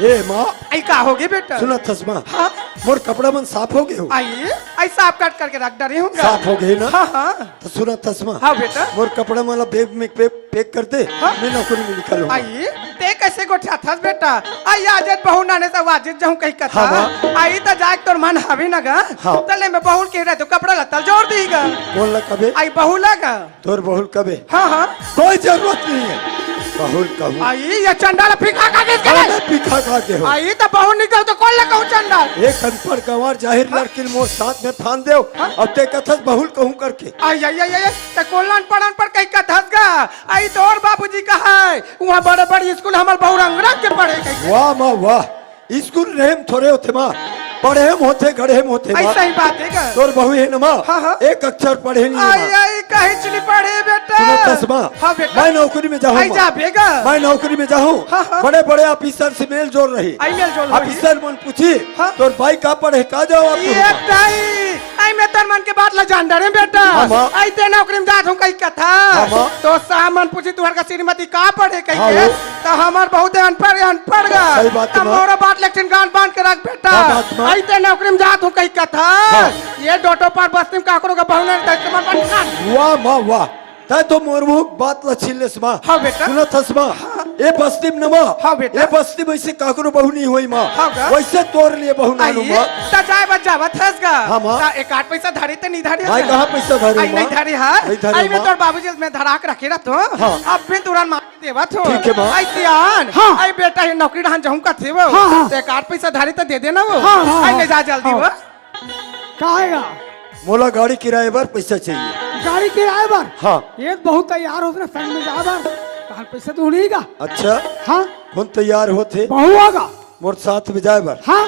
ए माँ आई का होगी बेटा? सुना तस्मा हाँ मोर कपड़ा मन साफ हो गए हो आइए आई साफ काट करके रख डरे होंगे। साफ हो गए ना हाँ हाँ तो सुना तस्मा हाँ बेटा मोर कपड़ा वाला बैग में पैक कर दे हाँ? मैं नौकरी में निकलूँ आइए ते कैसे गोठा था बेटा? आई आज बहू नाने से वाजिब जाऊं कहीं कथा हाँ, आई तो जाए तोर मन हवी ना गा हाँ। तले में बहुल के रहे तो कपड़ा लत्ता जोड़ दीगा बोल ला कबे आई बहु लगा तोर बहुल कबे हाँ हाँ कोई जरूरत नहीं है बहुल कहूँ आई ये चंडाल फिका का किस करे? पिखा खा के हो आई तो बहु निकल तो कौन लगा चंडाल? एक अनपढ़ गंवार जाहिर लड़की मोर साथ में फान दे अब ते कथस बहुल कहूँ करके आई आई आई आई तो कोलन पड़न पर कहीं कथस गा आई तो और बाबूजी कहा है वहाँ बड़े बड़े स्कूल हमारे बहु रंग के पढ़े कहीं वाह माँ वाह स्कूल रहेम थोड़े होते माँ पढ़े हम होते गढ़े हम होते ऐसा ही बात है का? तोर बहु है ना माँ हाँ, हाँ। एक अक्षर पढ़े नहीं आई माँ आई कहीं चली पढ़े बेटा? सुनो तस्मा हाँ बेटा मैं नौकरी में जाऊँ आई जा बेगा मैं नौकरी में जाऊँ हाँ, हाँ। बड़े बड़े ऑफिसर से मेल जोड़ रही आई मेल जोड़ रही। ऑफिसर मन पूछी हाँ। तोर भाई का पढ़े का जाओ आप ये ताई आई मैं तन मन के बात ला जान डरे बेटा हाँ, माँ। आई ते नौकरी में जात हूँ कहीं कथा हाँ, माँ। तो सामन पूछी तुहर का श्रीमती का पढ़े कहीं हाँ, के वो। तो हमार बहुत अनपढ़ गा सही बात है, तो माँ। मोरा बात लेकिन गान बांध के रख बेटा क्या बात, माँ? आई ते नौकरी में जात हूँ कहीं कथा हाँ। ये डोटो पर बस्ती में काकरो का बहु ने इस्तेमाल कर वाह माँ वाह तै तो मोरमुख बात लछिले स्मा हाँ बेटा सुनो तस्मा ए बस्ती में नमा हाँ बेटा। ए बस्ती में से काकरो बहु नहीं हुई माँ हाँ गा। वैसे तोर लिए बहु नानू आइए माँ ता जाए बच्चा बथस गा हाँ, माँ। ता एक आठ पैसा धरी ते नहीं धरी भाई कहाँ पैसा धरे आई नहीं माँ धरी है नहीं धरी आई मैं माँ। तोर बाबूजी में धरा के रखे रहतो हाँ। अब फिर तुरंत मार देवा तो ठीक है, माँ। आई सियान हाँ। आई बेटा ये नौकरी रहन जाऊं का थे वो हाँ, हाँ। तो एक आठ पैसा धरी तो दे देना वो हाँ, हाँ, आई हाँ। ले जा जल्दी हाँ। वो कहेगा मोला गाड़ी किराए पर पैसा चाहिए गाड़ी किराए पर हाँ ये बहुत तैयार होते संग में जा बार कहाँ पैसा तो नहीं का अच्छा हाँ कौन तैयार होते बहु होगा मोर साथ में जाए बर हाँ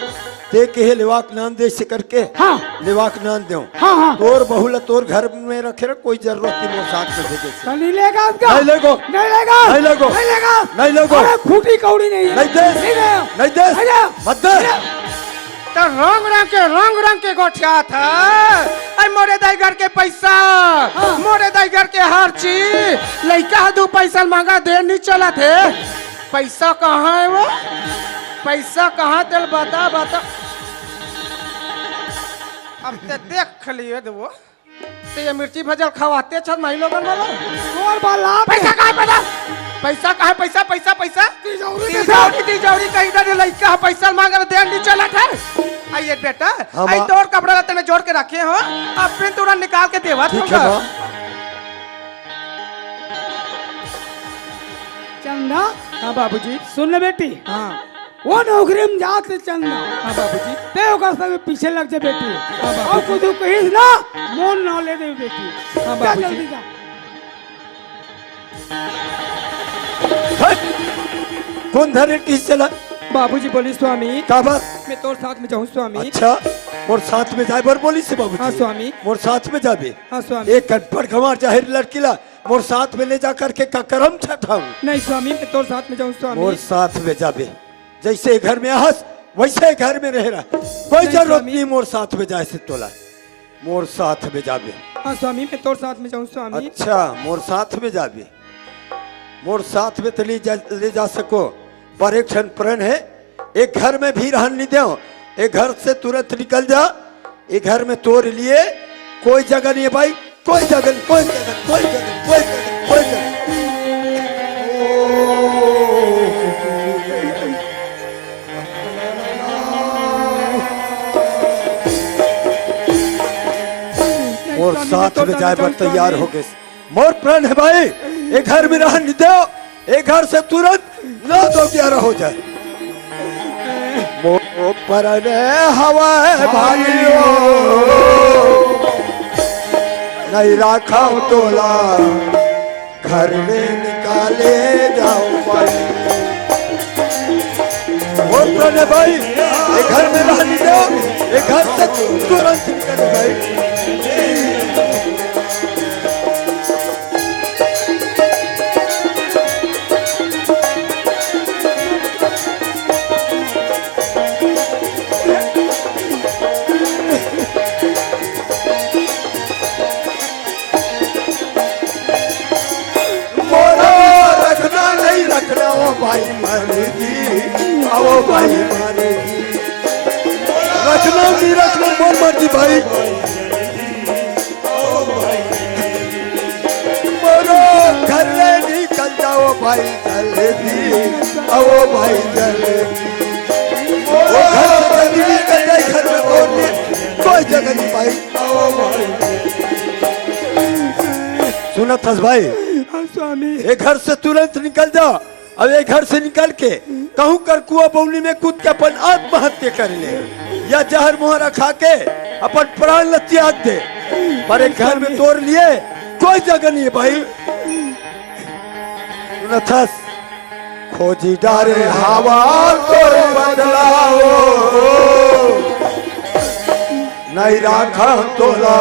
ते के लेवाक नान दे से करके हाँ लेवाक नान दे हाँ हाँ तोर बहुला तोर घर में रखे रख कोई जरूरत नहीं मोर साथ में भेजे से तो नहीं लेगा उसका नहीं लेगो नहीं लेगा नहीं लेगो नहीं लेगा नहीं लेगो अरे खूटी कौड़ी नहीं है नहीं दे नहीं दे नहीं दे नहीं दे मत दे तो रंग रंग के गोठिया था आई मोरे दाई घर के पैसा मोरे दाई घर के हर चीज लड़का दो पैसा मांगा दे नहीं चला थे पैसा कहाँ है वो पैसा कहाँ तेल बता बता अब ते देख लिए दे वो ते ये मिर्ची भजल खवाते छत माई लोगन वाला और बाला पैसा कहाँ है पैसा कहाँ है पैसा पैसा पैसा तिजौरी के तिजौरी तिजौरी कहीं ना लड़का पैसा मांगा दे नहीं चला था आइए बेटा हाँ, आई माँ। तोड़ कपड़ा लत्ते में जोड़ के रखे हो अब फिर तुरंत निकाल के देवा ठीक है माँ चंदा हाँ बाबूजी सुन ले बेटी हाँ वो नौकरी में जाते चंदा हाँ बाबूजी ते ओकर संग पीछे लग जा बेटी और कुछ कहिस ना मोन ना ले दे बेटी हाँ, जा बाबूजी। जल्दी जा हट! कौन धरे टीस चला बाबूजी बोली स्वामी का बात मैं तोर साथ में जाऊँ स्वामी अच्छा मोर साथ में जाए बर बोली से बाबू हाँ स्वामी मोर साथ में जाबे हाँ स्वामी एक अनपढ़ गंवार जाहिर लड़कीला मोर साथ में ले जा करके का करम छठाऊं नहीं स्वामी मैं तोर साथ में जाऊँ स्वामी मोर साथ में जाबे जैसे घर में आहस वैसे घर में रह रहा कोई नहीं, जरूरत स्वामी। नहीं मोर साथ में जाए से तोला मोर साथ में जाबे हाँ स्वामी मैं तोर साथ में जाऊँ स्वामी अच्छा मोर साथ में जाबे मोर साथ में तो ले जा सको पर एक क्षण प्रण है एक घर में भी रहन नहीं दो एक घर से तुरंत निकल जा एक घर में तोड़ लिए कोई जगह नहीं है भाई कोई जगह नहीं कोई जगह कोई जगह कोई जगह कोई जगह और स्वामी, साथ मैं में तो जाए जाना पर तैयार चाहूँ हो गए मोर प्रण है भाई एक घर में रहन नहीं दो एक घर से तुरंत 9-11 हो जाए मोर प्रण हवा भाइयों नहीं राखा तोला घर में निकाले जाओ भाई मोर प्रण है भाई एक घर में रहन नहीं दो एक घर से तुरंत निकले भाई मोरा रखना नहीं रखना वो भाई मर्जी आओ भाई मारेगी। रखना नहीं रखना बोल मर्जी भाई। मोरो घर ले निकल जाओ भाई जल्दी, आओ भाई जल्दी। वो घर से जल्दी निकल जाए, घर में तोड़ने कोई जगह नहीं भाई, आओ भाई। सुना थस भाई, हाँ स्वामी। ये घर से तुरंत निकल जा। अब ये घर से निकल के कहूँ कर कुआ बौनी में कूद के अपन आत्महत्या कर ले, या जहर मुहरा खा के अपन प्राण ल त्याग दे, पर एक घर में तोड़ लिए कोई जगह नहीं है भाई। थस खोजी डारे हवा तोर बदलाओ, नहीं राखा तोला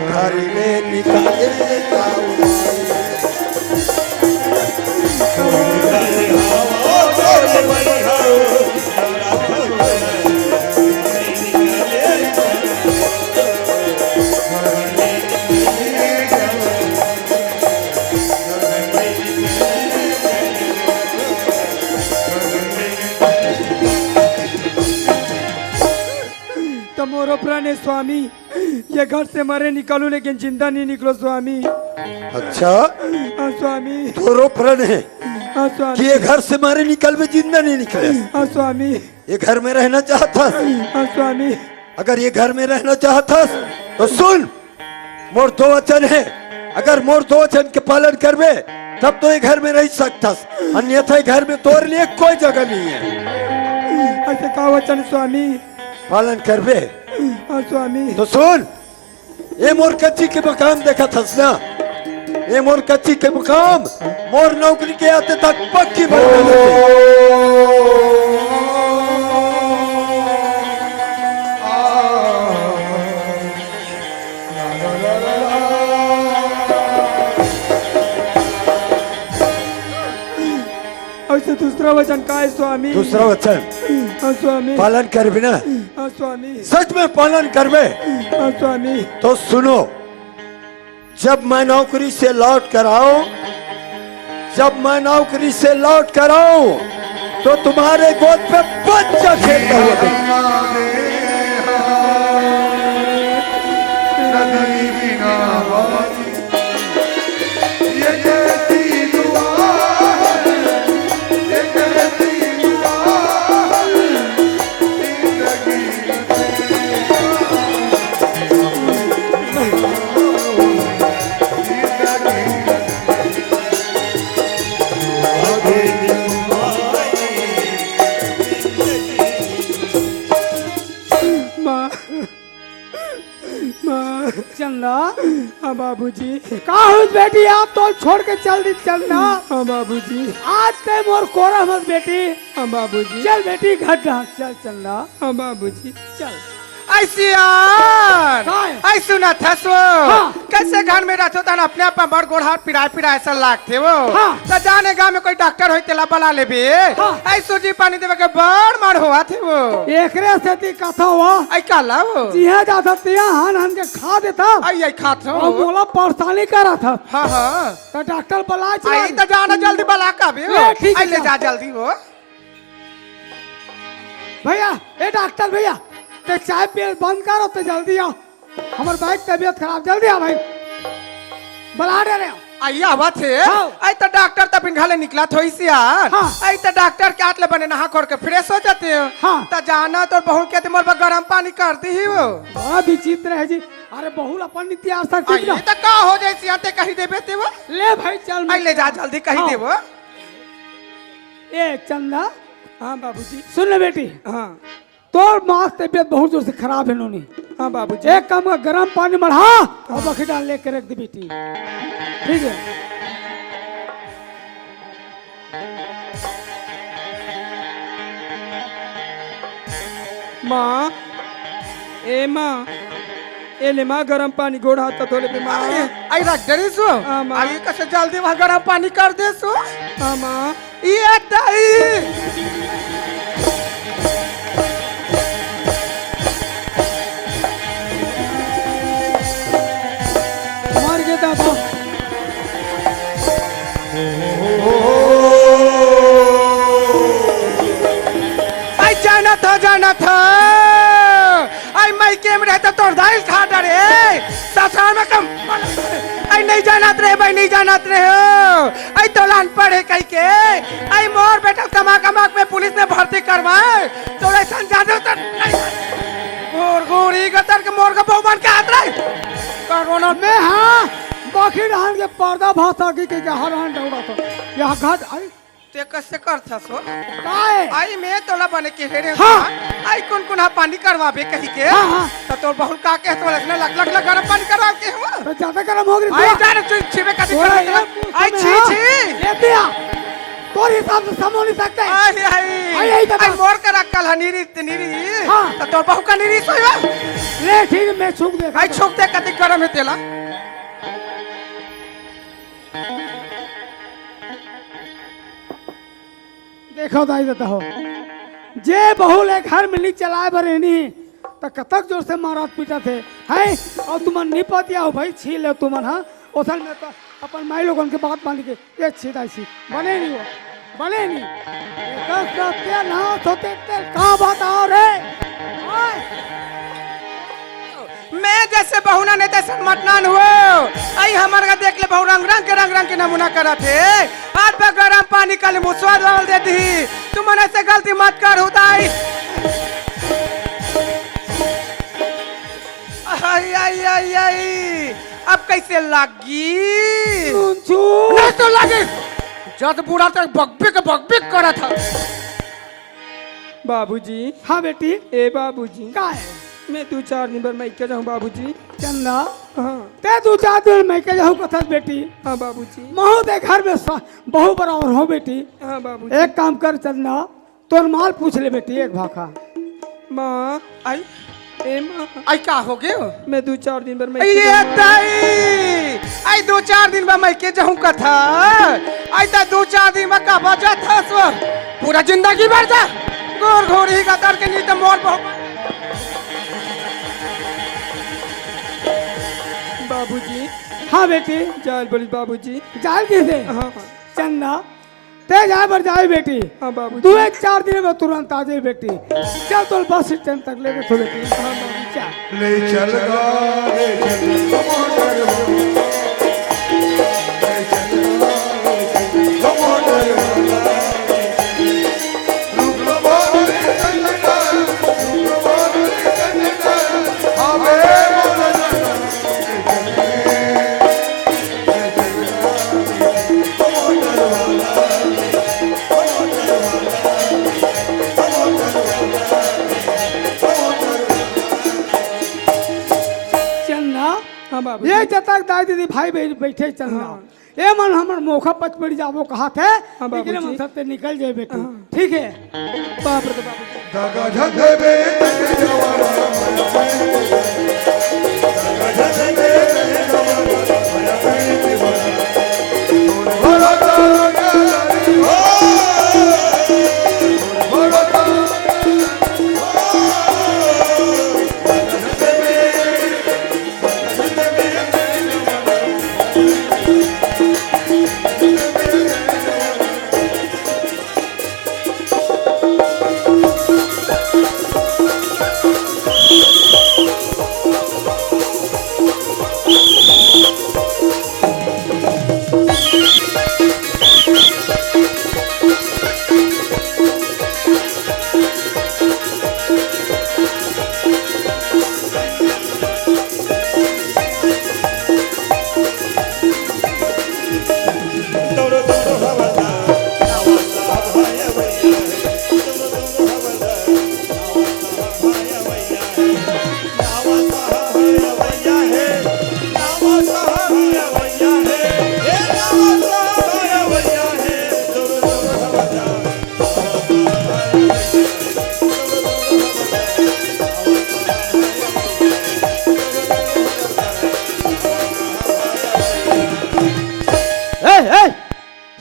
घर में निकाले जाओ। तो मोरो प्राण है स्वामी, ये घर से मरे निकालो लेकिन जिंदा नहीं निकलो स्वामी। अच्छा हाँ स्वामी। तोरो प्रण है हाँ कि स्वामी। ये घर से मारे निकल में जिंदा नहीं निकले। हाँ स्वामी। ये घर में रहना चाहता, हाँ स्वामी। अगर ये घर में रहना चाहता तो सुन, मोर दो वचन है, अगर मोर दो वचन के पालन करवे तब तो ये घर में रह सकता, अन्यथा ये घर में तोड़ लिए कोई जगह नहीं है। ऐसे का वचन स्वामी? पालन करवे हाँ स्वामी। तो सुन, ये मोर कच्ची के मकाम देखा थस ना, ये मोर कच्ची के मकाम मोर नौकरी के आते तक पक्की बन गई। ऐसे दूसरा वचन का है स्वामी? दूसरा वचन हाँ स्वामी। पालन करवे ना, हाँ स्वामी। सच में पालन करवे हाँ स्वामी। तो सुनो, जब मैं नौकरी से लौट कर आऊं, जब मैं नौकरी से लौट कर आऊं तो तुम्हारे गोद पे बच्चा खेलता हुआ देखूं। चलना। हाँ बाबूजी। कहा हुई बेटी, आप तो छोड़ के जल्दी चलना। हाँ बाबूजी। आज ते मोर कोरा मत बेटी। हाँ बाबूजी। चल बेटी घर जा, चल चलना। हाँ बाबूजी चल। ऐसी यार काय? ऐसु न थसो हाँ। कैसे घर में रहते हो अपने आप में बड़ गोड़ हाथ पिराए पिराए ऐसा लागते वो हाँ। तो जाने गांव में कोई डॉक्टर होते ला बला ले बे हाँ। ऐसु जी पानी देवे के बड़ मार हुआ थे वो एकरे से ती कथा हुआ ऐ काला वो जिहा जाता तिया हन हन के खा देता ऐ ऐ खात हो और मोला परेशानी करा था। हां हां तो डॉक्टर बुला आई तो जाना जल्दी बला का बे ए, ठीक है, ऐ ले जा। जा जल्दी वो भैया, ए डॉक्टर भैया, ते चाय पिए बंद करो तो जल्दी आओ, हमार बाइक तबीयत खराब, जल्दी आ भाई, बुला दे रहे हो। आई आवा थे हाँ। आई तो डॉक्टर तो पिंघाले निकला थोई सी यार हाँ। आई तो डॉक्टर के आटले बने नहा खोर के फ्रेश हो जाते हो हाँ। तो जाना तो बहू के मोर पर गरम पानी करती ही वो बड़ा विचित्र है जी। अरे बहुल अपन नीति आज तक आई तो का हो जैसी आते कहीं देबे ते वो ले भाई चल। आई ले जा जल्दी कहीं हाँ। दे वो ए चंदा। हाँ बाबूजी। सुन ले बेटी। हाँ तोर माँ तबीयत बहुत जोर से खराब है नोनी। हाँ बाबूजी। एक काम कर, गरम पानी में हाँ और बखी डाल लेके रख दे बेटी, ठीक है। माँ, ए माँ, ए ले माँ गरम पानी गोड़ हाथ धोले पे माँ। आई रख दे सो हाँ, माँ। आई कैसे जल्दी वहां गरम पानी कर दे सो हाँ माँ। ये दाई मार के दादा। जाना था आई मायके में रहता तो दाइल खा डरे ससुराल में कम आई नहीं जानत रहे भाई नहीं जानत रहे हो आई तो लान पड़े कई के आई मोर बेटा कमा कमा में पुलिस ने भर्ती करवाए तो ऐसा जादू तो नहीं गोर गोरी गतर के मोर का बहुमान के हाथ रहे कोरोना मैं हाँ बाकी रहन के पर्दा भाषा की के हर हन दौड़ा तो यहाँ घाट आई ते कैसे कर था सो काहे आई मैं तोला बने के हेरे हाँ। आई कौन कौन पानी करवाबे कही के हाँ, हाँ। तो तोर बहुल का के तो लगने लग गरम पानी करवा के हुआ तो ज्यादा गरम हो गई आई जाने तू छिबे का थोड़ा दिक्कत ये पूछ आई में, छी हाँ। छी ये दिया तोर हिसाब से समझ नहीं सकते आई आई आई दादा। आई मोर का रखल हनीरी तनीरी हाँ। तो तोर बहु का नीरी सोया ले ठीक है, मैं छूक देखा आई छोक दे कति गरम है तेला देखो दाई देता हो जे बहुल एक घर में नहीं चलाए बरे नहीं तो कतक जोर से मारा पीटा थे है और तुमन नहीं पतिया हो भाई छील ले तुमन हाँ ओसल में तो अपन माई लोगन के बात मान के ये छीदा सी बने नहीं वो बने नहीं तेल ना सोते तेल कहाँ बात आओ रे मैं जैसे बहुना ने तैसे मतनान हुए आई हमारे का देख ले बहु रंग के नमूना करा थे हाथ पे गरम पानी का ले मुस्वाद वाल देती तुम मन ऐसे गलती मत कर होता आई आई आई आई आई अब कैसे लगी नहीं तो लगी जब बुरा तक बकबिक करा था बाबूजी हाँ बेटी ए बाबूजी का है मैं 2-4 दिन भर मैं क्या जाऊँ बाबूजी चंदा हाँ ते तू चाहते हो मैं के जाऊँ कथा बेटी हाँ बाबूजी महू दे घर में बहु बराबर हो बेटी हाँ बाबूजी एक काम कर चंदा तोर माल पूछ ले बेटी एक भाखा माँ आई ए माँ आई का हो गयो मैं 2-4 दिन भर मैं ये ताई आई 2-4 दिन में मैं के जाऊं कथा आई ता 2-4 दिन में का बचा था सो पूरा जिंदगी भर जा गोर घोरी का तर के नहीं तो मोर बहुत बाबूजी हाँ बेटी जाल बोली बाबूजी जाल किसे हाँ हाँ चंदा ते जाए पर जाए बेटी हाँ बाबूजी तू एक 4 दिन में तुरंत आ जाए बेटी चल तो बस स्टैंड तक लेके तो बेटी हाँ बाबू चल ले चल गा ले चल कमोडर वाला ले चल गा कमोडर वाला रूप बाबे कन्नड़ा रूप बाबे कन्नड़ा हवे चंदा हाँ बाबूजी ये जब तक दाई दीदी भाई बैठे चंदा ये मन हमर मौका पच पड़ जाबो कहा थे हाँ लेकिन बाबूजी। मन सबसे निकल जाए बेटी ठीक है बाप रे बाबूजी दागा झगबे तक जवाना दागा झगबे तक जवाना माया बेटी बड़ा भरा गारी हो भरा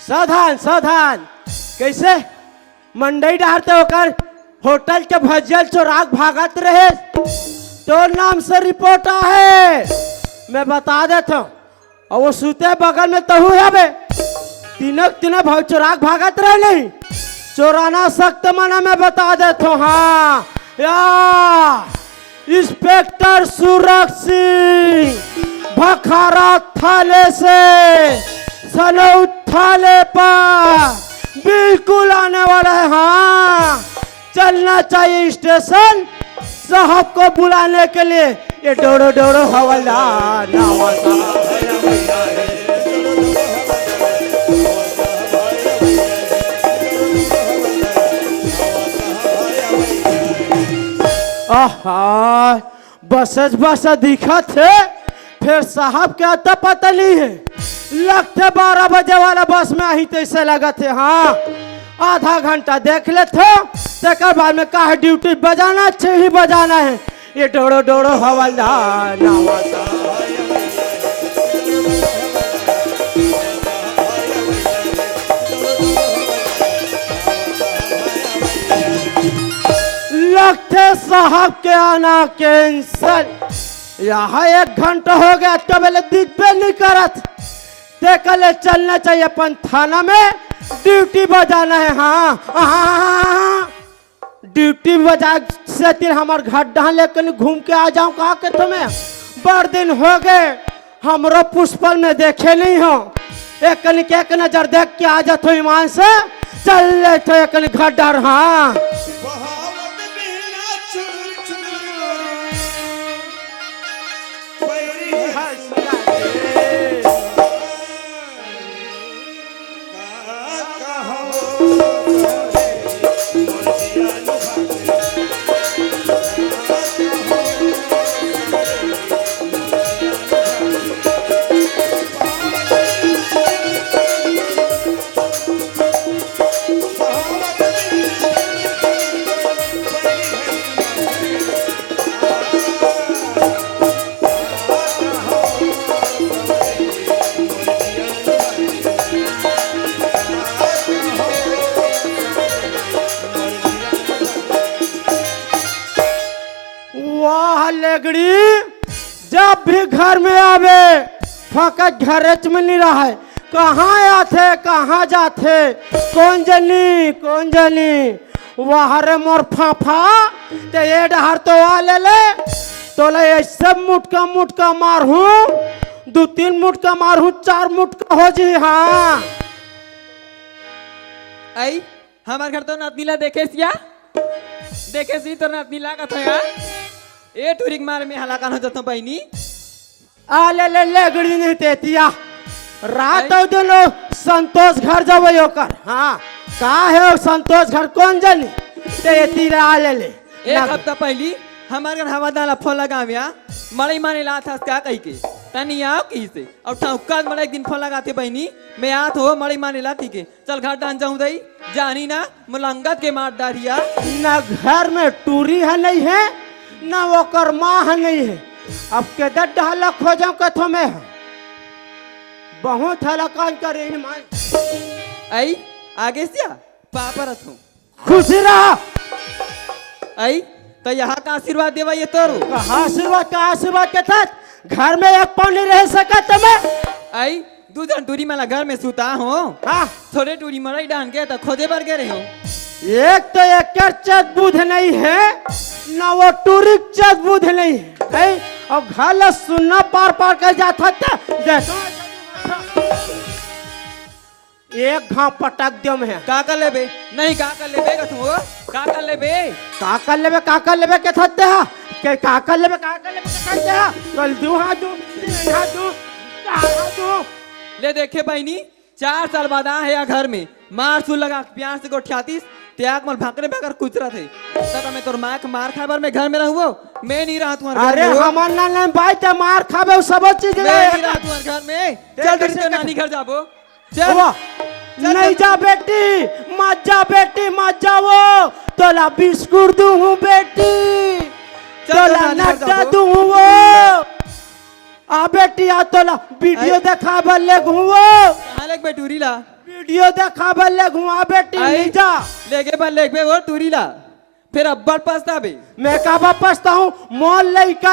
सावधान सावधान कैसे मंडई डारते होकर होटल के भजल चोराक भागत रहे तो नाम से रिपोर्ट है मैं बता देता हूँ और वो सूते बगल में तहु है बे तीनों तीनों चोराक भागत रहे नहीं चोराना सख्त मना में बता देता हूँ। हाँ या इंस्पेक्टर सूरज सिंह भखारा थाले से सनौत थाले पर बिल्कुल आने वाला है। हाँ चलना चाहिए स्टेशन साहब को बुलाने के लिए। ये डोड़ो डोड़ो हवलदार आहा बस दिखा थे फिर साहब के आता पता नहीं है। लगते 12 बजे वाला बस में ही तैसे लगा थे। हाँ आधा घंटा देख ले थे तकर बाद में कहा ड्यूटी बजाना ही बजाना है। ये डोड़ो डोड़ो हवलदार लगते साहब के आना कैंसल। यहाँ 1 घंटा हो गया तो पहले दिखबे नहीं करत। देखले चलना चाहिए अपन थाना में ड्यूटी बजाना है। हाँ ड्यूटी बजा से फिर हमार घर डहा लेकर घूम के आ जाऊं कहा के तुम्हें। बड़ दिन हो गए हमरो पुष्पल में देखे नहीं हो। एक नजर देख के आ जाते ईमान से चल ले तो एक घर डर। हाँ जब भी घर में आवे फकत घरेच में नहीं रहा है। कहाँ आते कहाँ जाते कौन जनी वहाँ रे मोर फाफा ते ये डहर तो आ ले तो ले ऐसे मुटका मारू 2-3 मुटका मारू 4 मुटका हो जी। हाँ आई हमार घर तो नातनीला देखे सी तो नातनीला का था यार। ए टूरिंग मार में हलाकान हो जाता बहनी आ ले गड़ी नहीं तेतिया रात हो दिलो संतोष घर जब कर। हाँ कहा है संतोष घर कौन जानी तेती आ ले 1 हफ्ता पहली हमारे घर हवा डाला फोन लगा मिया मड़ई माने ला था क्या कही के तनी आओ की से और ठौका मड़ई एक दिन फोन लगाते बहनी मैं आत हो मड़ई माने ला थी के चल घर डान जाऊं दई जानी ना मुलंगत के मार डारिया ना घर में टूरी है नहीं है ना वो कर माँ है नहीं है। अब के डहला खोजा कथो में बहुत हलाकान करे आई आगे से पापा रथू खुशी रहा। आई तो यहाँ का आशीर्वाद देवा ये तोरो आशीर्वाद के साथ घर में एक पाँव नहीं रह सका तुम्हें। आई 2 जन टूरी माला घर में सुता हो। हाँ थोड़े टूरी मड़ई डान के तो खोदे पर गए रहे हो। एक तो एक चत बुध नहीं है ना वो टूरिक चत बुध नहीं है। और घर सुनना पार कर जाता था एक घाव पटक दम है। का कर लेबे नहीं का कर लेबे कथू का कर लेबे के थते है के का कर लेबे के थते है कल दू ले देखे बहनी 4 साल बाद आ है या घर में मार सु लगा प्यार से गोठियातीस त्याग मल भाकरे भाकर कुचरा थे तब मैं तोर मार खाबर में घर में रहूं मैं नहीं रहा तुम्हारे अरे हमार ना भाई ते मार खाबे सब चीज मैं नहीं रहा तुम्हारे घर में चल तेरे नानी घर जाबो चल नहीं जा बेटी मत जाओ तोला बिस्कुट दूं बेटी तोला नट्टा दूं वो आ बेटी आ तोला वीडियो देखा बल्ले घुवो कहां लेक बे टूरीला वीडियो देखा बल्ले घुवा बेटी नहीं जा लेके बल्ले बे वो टूरीला फिर अब्बड़ पछताबे मैं का पछता हूं मॉल लइका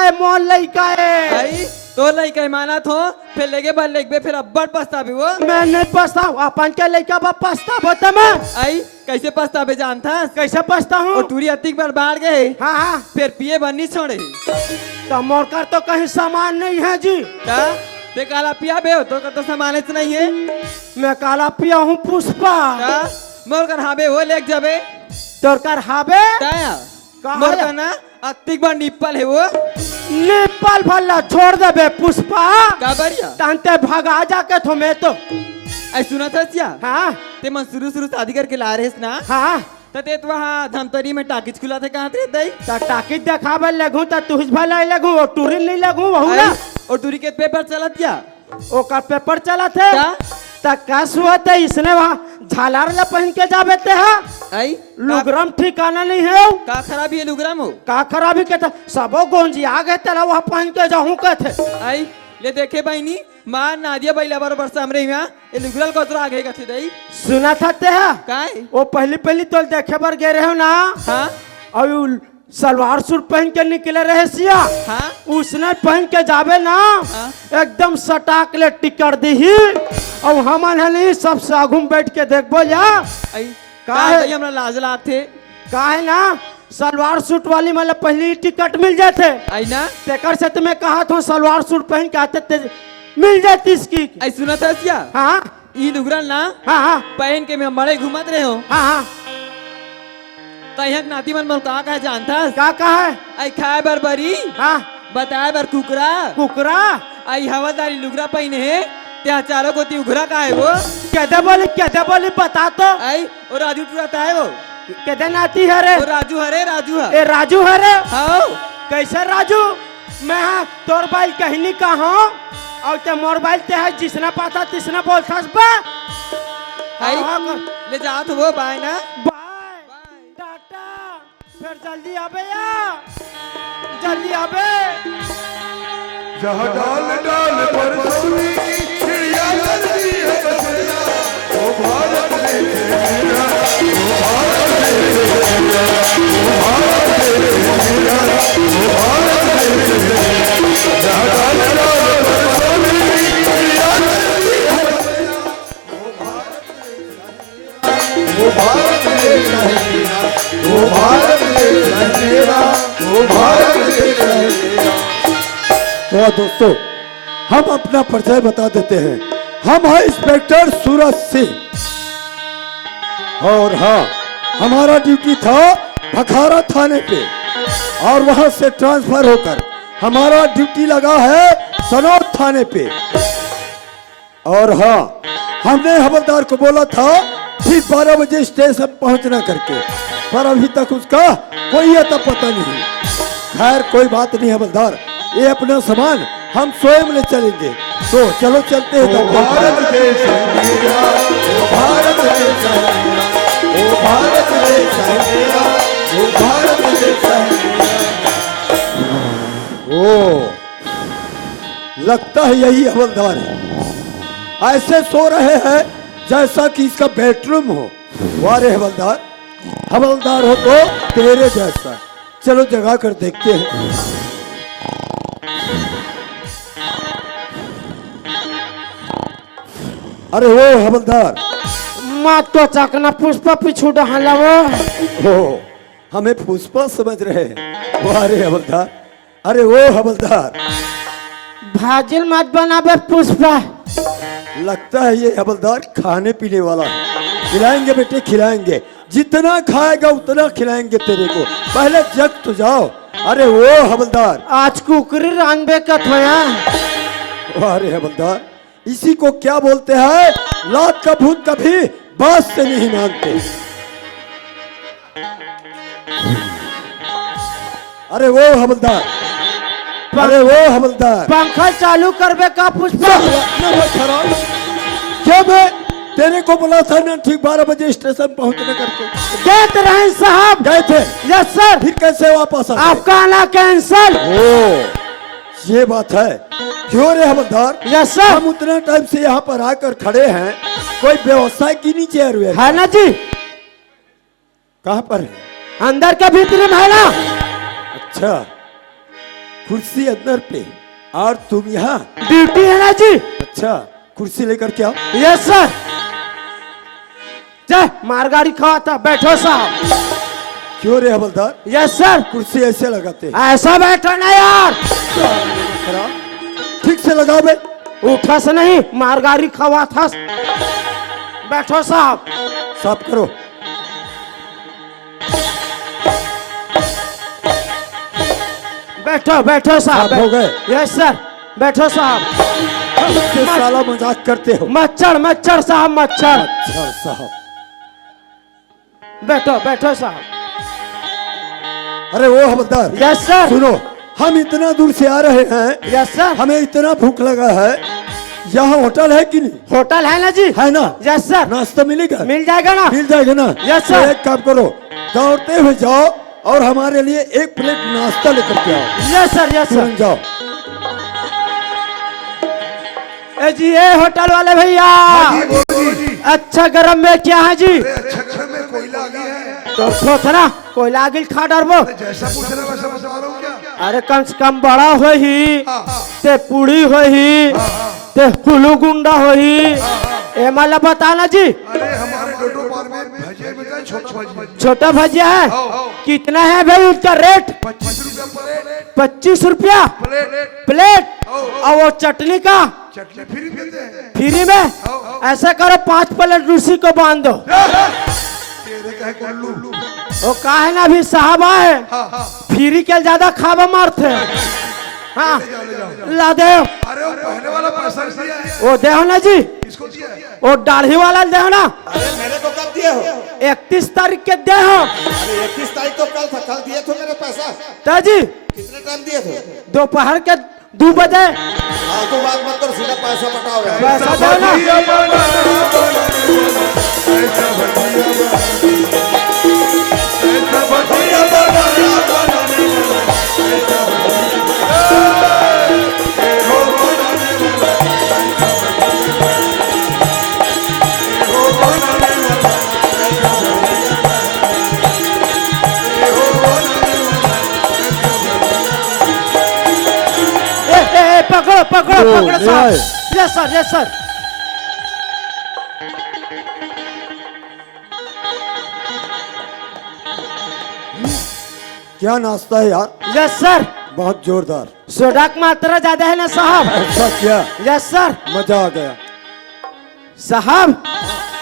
है आई तो लइका माना थो फिर लेके बल लेके फिर अब्बड़ पछतावे वो मैं नहीं पछताऊ अपन के लड़का बा पछताबो त मैं आई कैसे पछतावे जानता कैसे पछताऊं और टूरी अतिक बार बाढ़ गए हाँ हाँ फिर पिए बननी छोड़े तो मोरकर तो कहीं सामान नहीं है जी का ते काला पिया बे हो तो सामान से नहीं है मैं काला पिया हूँ पुष्पा का मोर कर हाबे वो लेक जाबे तोर कर हाबे ताया कहाँ मोर है? का ना अतिक बार निप्पल है वो नेपाल भल्ला छोड़ दे बे पुष्पा का बढ़िया तांते भगा जाके थो मैं तो आई सुना था क्या हाँ ते मन शुरू शादी करके ला रहे ना हाँ तो ते तो वहाँ धमतरी में टाकिज खुला थे कहाँ थे दई तो टाकी देखाबे लगू तो तुझ भला लगू और टूरिन नहीं लगू वहू ना और टूरी के पेपर चलत क्या ओकर पेपर चला थे क्या? कस हुआ थे इसने वहाँ झालार ला पहन के जाबे थे हाँ आई लुगरम ठिकाना नहीं है का खराबी है लुगराम हो का खराबी के था सबो गोंजी आ गए तेरा वहाँ पहन के जाऊँ कहते आई ले देखे बहनी मां नादिया बैला बरोबर से हमरे यहाँ ये लुगरल कोतरा आगे का थे दई सुना था ते हाँ काय वो पहली तो देखे बार गए रहे हो ना हाँ और उ सलवार सूट पहन के निकले रहे सिया हाँ उसने पहन के जावे ना हाँ। एकदम सटाक ले टिकर दी और हम नहीं सब सागुम बैठ के देखबो या आई का का है? दई हमरा लाज लाथे का है ना सलवार सूट वाली मतलब पहली टिकट मिल जाते आई ना तेकर से तुम्हें कहा था सलवार सूट पहन के आते ते मिल जाती इसकी आई सुना था क्या हाँ ई लुगरल ना हाँ हाँ पहन के मैं मड़े घुमत रहे हो हाँ हाँ तहिया नाती मन मन का जानता क्या कहा है आई खाए बर बरी हाँ बताए बर कुकरा कुकरा आई हवादारी लुगरा पहने है त्या चारों को ती उघरा का है वो कहते बोली बता तो आई और राजू टुराता है वो कहते नाती है रे वो राजू हरे राजू है ए राजू है रे हाँ कैसे राजू मैं हाँ तोर बाइल कहनी कहा और ते मोर बाइल ते है जिसने पाता तिसने बोलता बा आई हाँ, हाँ, ले जात वो बाय ना बाय टाटा फिर जल्दी आबे या जल्दी आबे जहाँ डाल डाल पर सोनी चिड़िया करती है बसेरा ओ भारत देश मेरा ओ भारत देश मेरा ओ भारत देश मेरा ओ भारत देश मेरा जहाँ डाल डाल पर सोनी चिड़िया करती है बसेरा ओ भारत देश मेरा ओ भारत देश मेरा ओ भारत देश मेरा। तो दोस्तों हम अपना परिचय बता देते हैं। हम हैं इंस्पेक्टर सूरज सिंह और हाँ हमारा ड्यूटी था भखारा थाने पे और वहां से ट्रांसफर होकर हमारा ड्यूटी लगा है सनौर थाने पे। और हाँ हमने हवलदार को बोला था ठीक 12 बजे स्टेशन पहुंचना करके, पर अभी तक उसका कोई अता पता नहीं। खैर कोई बात नहीं हवलदार, ये अपना सामान हम स्वयं ले चलेंगे। तो चलो चलते हैं। ओ भारत देश है मेरा ओ भारत देश है मेरा ओ भारत देश है मेरा ओ भारत देश है मेरा। ओ लगता है यही हवलदार है। ऐसे सो रहे हैं जैसा कि इसका बेडरूम हो। वारे हवलदार, हवलदार हो तो तेरे जैसा। चलो जगा कर देखते हैं। अरे वो हवलदार, मत तो चकना पुष्पा पिछू डहाला वो हो हमें पुष्पा समझ रहे हैं। वारे हवलदार, अरे वो हवलदार, भाजिल मत बनाबे पुष्पा। लगता है ये हवलदार खाने पीने वाला है। खिलाएंगे बेटे खिलाएंगे, जितना खाएगा उतना खिलाएंगे तेरे को। पहले जग तो जाओ। अरे वो हवलदार, आज कुकरी रानबे कथोया। अरे हवलदार, इसी को क्या बोलते हैं? लात का भूत कभी बात से नहीं मानते। अरे वो हवलदार, अरे वो हवलदार, पंखा चालू करबे का पुष्पा। क्या मैं तेरे को बोला था ना ठीक 12 बजे स्टेशन पहुंचने करके? देते रहे साहब। गए थे, यस सर। फिर कैसे वापस आए? आपका आना कैंसल। ओ ये बात है। क्यों रे हवलदार? Yes sir. हम उतना टाइम से यहाँ पर आकर खड़े हैं, कोई व्यवस्था की नहीं चेयर हुए है ना जी? कहाँ पर है? अंदर के भीतर में है ना? अच्छा, कुर्सी अंदर पे, और तुम यहाँ? ड्यूटी है ना जी। अच्छा, कुर्सी लेकर के आओ। Yes sir. जय मारगाड़ी खावा था, बैठो साहब। क्यों रे हवलदार, यस सर। कुर्सी ऐसे लगाते? ऐसा बैठो ना यार, ठीक से लगाओ बे। उठा से नहीं, मारगाड़ी खावा था। बैठो साहब। साफ करो। बैठो बैठो साहब। साफ हो गए? यस सर, बैठो साहब। इससे साला मजाक करते हो। मच्छर मच्छर साहब, मच्छर। अच्छा साहब, बैठो बैठो साहब। अरे वो हवलदार, यस सर। सुनो, हम इतना दूर से आ रहे हैं, यस सर। हमें इतना भूख लगा है, यहाँ होटल है कि नहीं? होटल है ना जी? है ना? Yes sir. नाश्ता मिलेगा? मिल जाएगा ना? मिल जाएगा ना? यस तो सर। एक काम करो, दौड़ते हुए जाओ और हमारे लिए एक प्लेट नाश्ता लेकर के आओ। Yes sir, yes sir. तुरंत जाओ। ए जी, ये होटल वाले भैया, अच्छा गरम में क्या है जी? अच्छा घर में कोयला आ गया है। तो सोचना कोयला आगिल खा डरबो। जैसा पूछ रहे वैसा बता रहा हूँ क्या? अरे कम से कम बड़ा हो ही, ते पूड़ी हो ही, ते हुलू गुंडा हो ही, ए मतलब बताना जी। अरे हमारे डोडो पार में भजिया मिलता है, छोटा भजिया। छोटा भजिया है, कितना है भाई उसका रेट? 25 रुपया प्लेट। 25 रुपया प्लेट। प्लेट। और वो चटनी का चटनी फ्री देते हैं। फ्री में? ऐसा करो 5 प्लेट रूसी को बांध दो। तेरे कहे कोल्लू। वो कहा है ना, अभी साहब आए फ्री के ज्यादा खावा मारते। हाँ ला दे। अरे वो पहले वाला पैसा दिया है। वो दे ना जी, किसको दिया है? वो दाढ़ी वाला दे ना। अरे मेरे को कब दिए हो? 31 तारीख के दे हो। अरे 31 तारीख तो कल था, कल दिए थे मेरे पैसा। तो जी कितने टाइम दिए थे? दोपहर के 2 बजे। फालतू बात मत करो, सीधा पैसा पटाओ यार। पैसा दो ना। भजिया बना, ऐसा भजिया बना, ऐसा भजिया बना, पकड़ो पकड़ो ओ, पकड़ो ले साहब। आए। Yes sir, yes sir. क्या नाश्ता है यार, यस सर। बहुत जोरदार। सोडा की मात्रा ज्यादा है ना साहब? अच्छा क्या, यस सर। मजा आ गया। साहब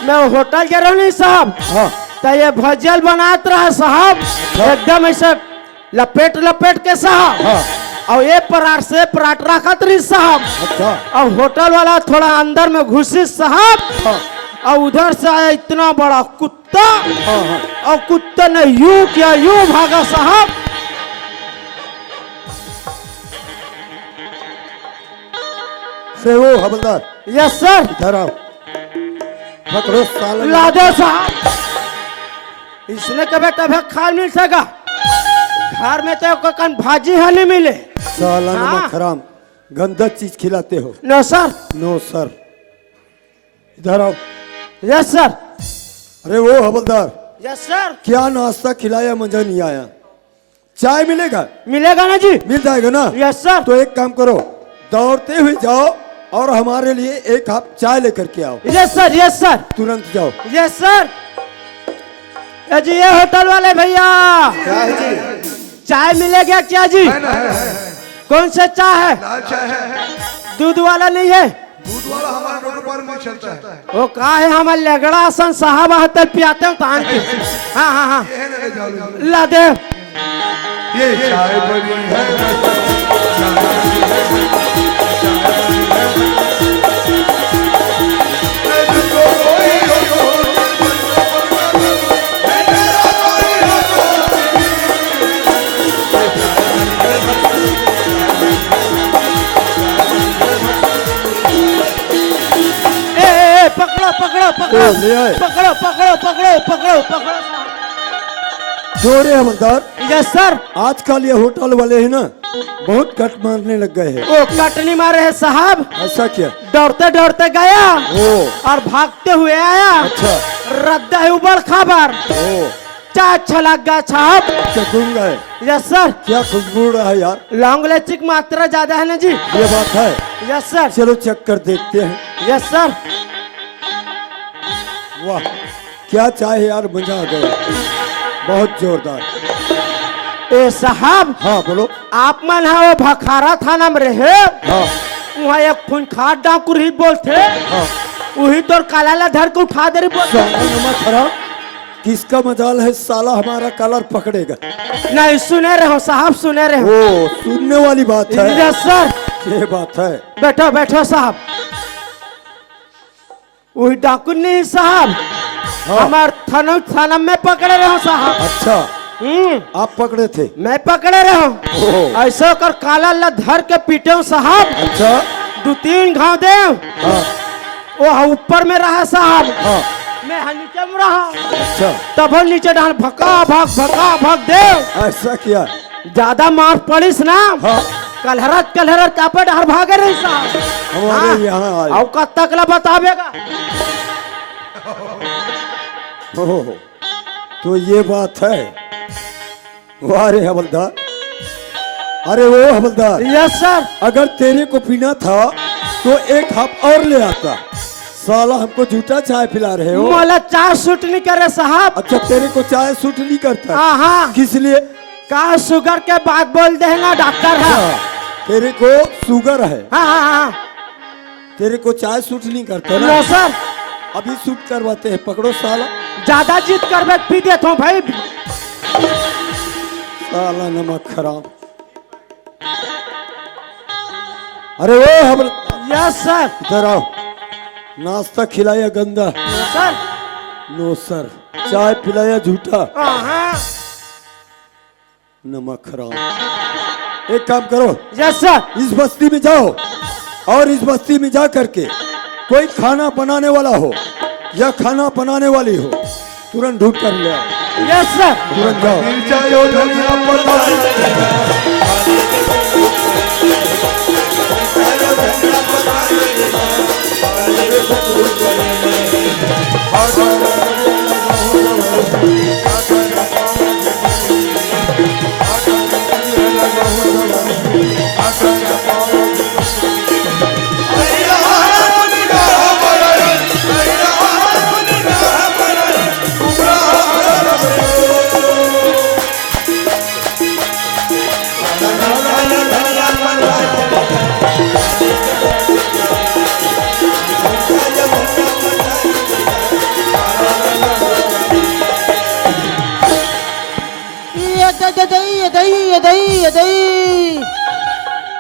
मैं होटल के रहा नहीं साहब, हाँ, तो ये भजल बनात रहा साहब, एकदम ऐसे लपेट लपेट के साहब। हाँ। और ये पराठ से पराठ रखत रही साहब। अच्छा। और होटल वाला थोड़ा अंदर में घुसी साहब। हाँ। और उधर से आया इतना बड़ा कुत्ता। हाँ, हाँ। और कुत्ते ने यूं किया, यूं भागा साहब। अरे वो हवलदार, यस सर। इधर आओ, पकड़ो साला। ला दो साहब। इसने कभी तभी खा नहीं सका, घर में तो कन भाजी है नहीं मिले। साला हाँ। नमक हराम, गंदा चीज खिलाते हो। No sir. नो सर, इधर आओ। Yes sir. अरे वो हवलदार, यस सर। क्या नाश्ता खिलाया, मजा नहीं आया। चाय मिलेगा? मिलेगा ना जी? मिल जाएगा ना? Yes sir. तो एक काम करो, दौड़ते हुए जाओ और हमारे लिए एक कप चाय लेकर के आओ। Yes sir, yes sir. तुरंत जाओ। Yes sir. ये जी, ये होटल वाले भैया, क्या है जी? चाय मिलेगा क्या जी? है। कौन सा चाय है? लाल चाय है। दूध वाला नहीं है? दूध वाला हमारे डोडो पार में चलता है। वो कहा है हमारे लगड़ा आसन साहब आते पियाते हैं तान के। हाँ हाँ हाँ, ये है ना, ले जाओ, ले जाओ। ला दे। ये चाय बनी है। पकड़ो पकड़ो ओ, पकड़ो ले आए। पकड़ो पकड़ो पकड़ो पकड़ो पकड़ो। जोरे हवलदार, यस सर। आजकल ये होटल वाले हैं ना, बहुत कट मारने लग गए हैं। वो कटनी मारे है साहब। ऐसा क्या? दौड़ते दौड़ते गया ओ, और भागते हुए आया। अच्छा। रद्दा है ऊपर खबर। ओ, कच्चा अच्छा लग गया साहब। चकूंगा है। Yes sir. क्या खुशबू रहा है यार। लौंग इलायची की मात्रा ज्यादा है ना जी। ये बात है। Yes sir. चलो चेक कर देखते हैं। Yes sir. वाह क्या चाय है यार, मजा आ गया, बहुत जोरदार। ए साहब। हाँ बोलो। आप मन है वो भखारा थाना में रहे। हाँ वहाँ एक खूंखार डाकू रही बोलते। हाँ। वही तो काला धर के उठा दे रही बोलते। नमक खराब, किसका मजाल है साला हमारा कलर पकड़ेगा। नहीं सुने रहे हो साहब, सुने रहे हो। ओ सुनने वाली बात है। Yes sir. ये बात है। बैठो बैठो साहब। वही डाकू नहीं साहब। हाँ। हमार थाना में पकड़े रहे हो साहब। अच्छा आप पकड़े थे। मैं पकड़े रहे हो। ओह। ऐसा कर काला ला धर के पीटे हूँ साहब। अच्छा 2-3 घाव दे। हाँ वो ऊपर में रहा साहब। हाँ। मैं नीचे में रहा। अच्छा तब हम नीचे डाल भका भाग दे। ऐसा किया। ज्यादा मार पड़ीस ना। हाँ कलहरत कापे डर भागे रही साहब। हमारे यहाँ आए। और कब तक ला बतावेगा। ओह, तो ये बात है। वाह रे हवलदार। अरे वो हवलदार, यस सर। अगर तेरे को पीना था तो एक कप और ले आता। साला हमको झूठा चाय पिला रहे हो। मोला चाय सूट नहीं करे साहब। अच्छा तेरे को चाय सूट नहीं करता। हाँ हाँ। किस लिए। का शुगर के बात बोल दे ना डॉक्टर है। हाँ, तेरे को शुगर है। हाँ हाँ हाँ। तेरे को चाय सूट नहीं करता ना। No sir. अभी सूट करवाते हैं, पकड़ो साला। ज्यादा जिद कर पी देता हूँ भाई। साला नमक खराब। अरे वो हम। Yes sir. इधर आओ। नाश्ता खिलाया गंदा। सर। No sir. चाय पिलाया झूठा। हाँ। नमक खराब। एक काम करो, यस सर। इस बस्ती में जाओ और इस बस्ती में जा करके कोई खाना बनाने वाला हो या खाना बनाने वाली हो, तुरंत ढूंढ कर ले आओ। Yes sir. तुरंत जाओ। मिर्चायो धनिया पत्ता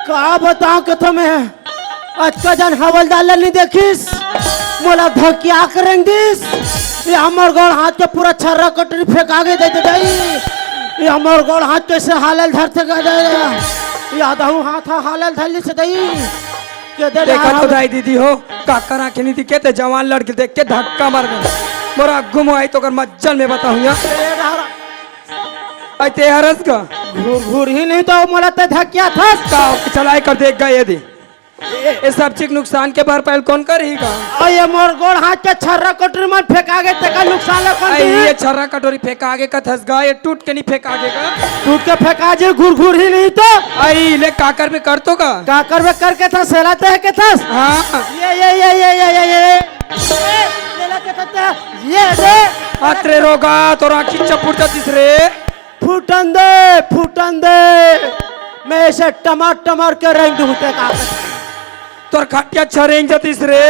का बताओ के तुम्हें आज का जन हवलदार नहीं देखिस। मोला धकिया करेंगिस। ये हमार गोड़ हाथ के पूरा छर्रा कटरी फेंक आगे दे दे। ये हमार गोड़ हाथ कैसे हालल धरते गए। याद हूँ हाथ हालल धरली से दई के दे। देखा तो दाई दीदी हो काकर आंखें नहीं दिखे थे, जवान लड़के देख के धक्का मार गए। मोरा गुम आई तो कर मज्जल में बताऊंगा। ऐते हरस का घूर ही नहीं तो मोला ते धकिया था। का चलाए कर देख गए यदि ये सब चीज नुकसान के भरपाई कौन करेगा। और ये मोर गोड़ हाथ के छर्रा कटरी में फेंक आगे ते का नुकसान कौन दी। ये छर्रा कटोरी फेंक आगे का धस गया, ये टूट के नहीं फेंक आगे का। टूट के फेंका जे घूर ही नहीं तो। आई ले काकर में कर तो का करवे करके था सेलाते है के था। हाँ ये सेलाते था ये दे। अत्रे रोगा तो राखी चपुट तीसरे फूटन दे मैं ऐसे टमाटर के रंग दूते का तोर खटिया छरेंग तीसरे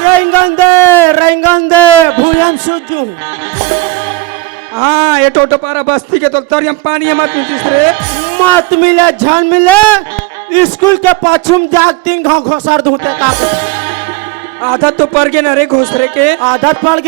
रंगन दे भूयन सुजू। हाँ ये टोटो पारा बस्ती के तो तरियम पानी मत तीसरे मत मिले झन मिले। स्कूल के पाछुम जाग 3 घाव घोसर दूते का। आदत तो पड़ गए ना रे घोसरे के। आदत पड़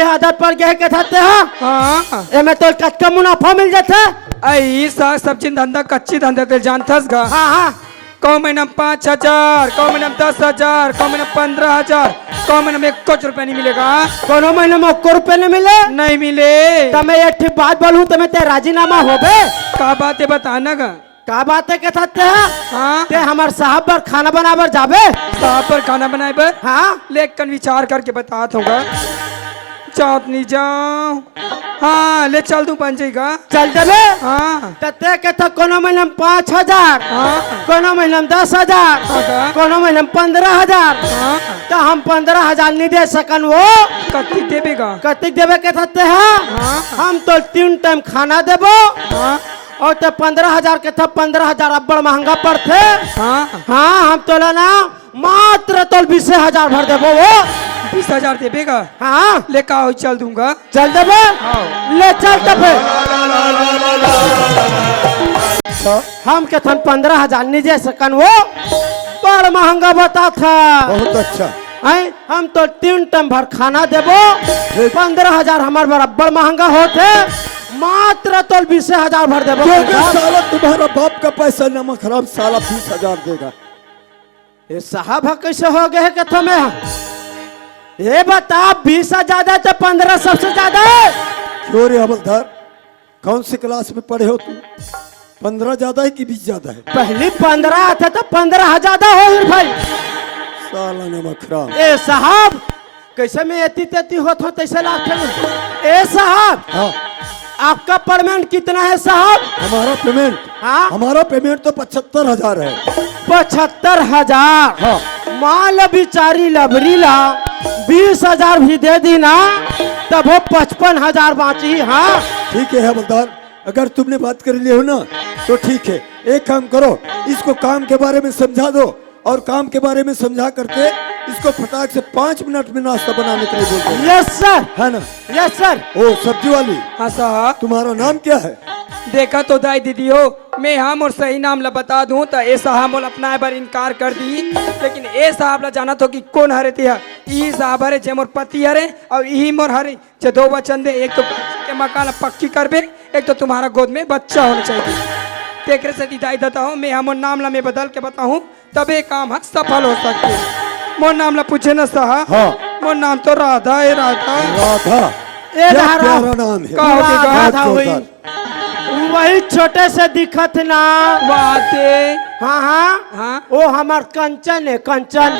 गए के थाते। हाँ एमे तो कच्चा मुनाफा मिल जाता। आई साग सब्जी धंधा कच्ची धंधा ते जानथस गा। हाँ कौ महीना 5,000, कौ महीना 10,000, कौ महीना 15,000, कौ महीना में 1 रुपया नहीं मिलेगा। कोनो महीने में 1 रुपये नहीं मिले। नहीं मिले तो मैं एक ठीक बात बोलूं तो मैं ते राजीनामा हो बे। का बात है बताना गा। का बात है के थाते हैं। हाँ ते हमार साहब पर खाना बनावर जाबे। साहब पर खाना बनाए बर हाँ लेकिन विचार करके बता होगा। चाँदनी जाओ हाँ ले चल तू बन जाएगा चल देबे हाँ तते के तो कोनो महीना में 5,000 हाँ कोनो महीना में 10,000 हाँ। कोनो महीना में 15,000 हाँ तो हम 15,000 नहीं दे सकन वो कत्ती देवेगा कतिक देवे के थते हैं हाँ। हम तो 3 टाइम खाना देबो हाँ और तो 15,000 के था 15,000 अब बड़ महंगा पड़ते हाँ हाँ हम तो लेना मात्र तो 20,000 भर देबो वो 20,000 देवेगा हाँ ले का चल दूंगा चल देबे ले चल तबे हम के थन 15,000 नहीं दे सकन वो बड़ महंगा बता था बहुत अच्छा हैं हम तो 3 टाइम भर खाना देबो 15,000 हमार बराबर महंगा होते मात्र तो 20,000 भर देबो क्योंकि साला तुम्हारा बाप का पैसा नमक हराम साला 20,000 देगा। ये साहब है कैसे हो गए के तुम्हें ये बता 20 ज्यादा तो 15 सबसे ज्यादा है क्यों रे हवलदार कौन सी क्लास में पढ़े हो तुम 15 ज्यादा है कि 20 ज्यादा है? पहली 15 आते तो 15 ज्यादा हो भाई साला नमक हराम। ए साहब कैसे में एती तेती होत हो तैसे लागते में ए साहब हाँ आपका पेमेंट कितना है साहब हमारा पेमेंट हाँ हमारा पेमेंट तो 75,000 है। 75,000 हाँ माल बिचारी लबरी ला 20,000 भी दे दी ना तब वो 55,000 बाची हाँ ठीक है हवलदार अगर तुमने बात कर ली हो ना तो ठीक है। एक काम करो इसको काम के बारे में समझा दो और काम के बारे में समझा करके इसको फटाक से 5 मिनट में नाश्ता बनाने के लिए बोल दो। यस सर है ना? यस सर ओ सब्जी वाली हाँ साहब तुम्हारा नाम क्या है? देखा तो दाई दीदी हो मैं हम और सही नाम ला बता दूं तो ए साहब मोल अपना बार इनकार कर दी लेकिन ए साहब ला जाना तो कि कौन हरे थे यही साहब हरे जे मोर पति हरे और यही मोर हरे जे 2 वचन दे एक तो के मकान पक्की करबे एक तो तुम्हारा गोद में बच्चा होना चाहिए तेकरे से दिदाई देता हूँ मैं हमर नाम ला मैं बदल के बताऊँ तबे काम है सफल हो सकते मोर नाम ला पूछे ना साहब हाँ मोर नाम तो राधा है राधा राधा ए क्या धारा प्यारा नाम है। का हो गया राधा बहुत हुई जोरदार। वही छोटे से दिखत ना वाते हाँ हाँ हाँ वो हमार कंचन है कंचन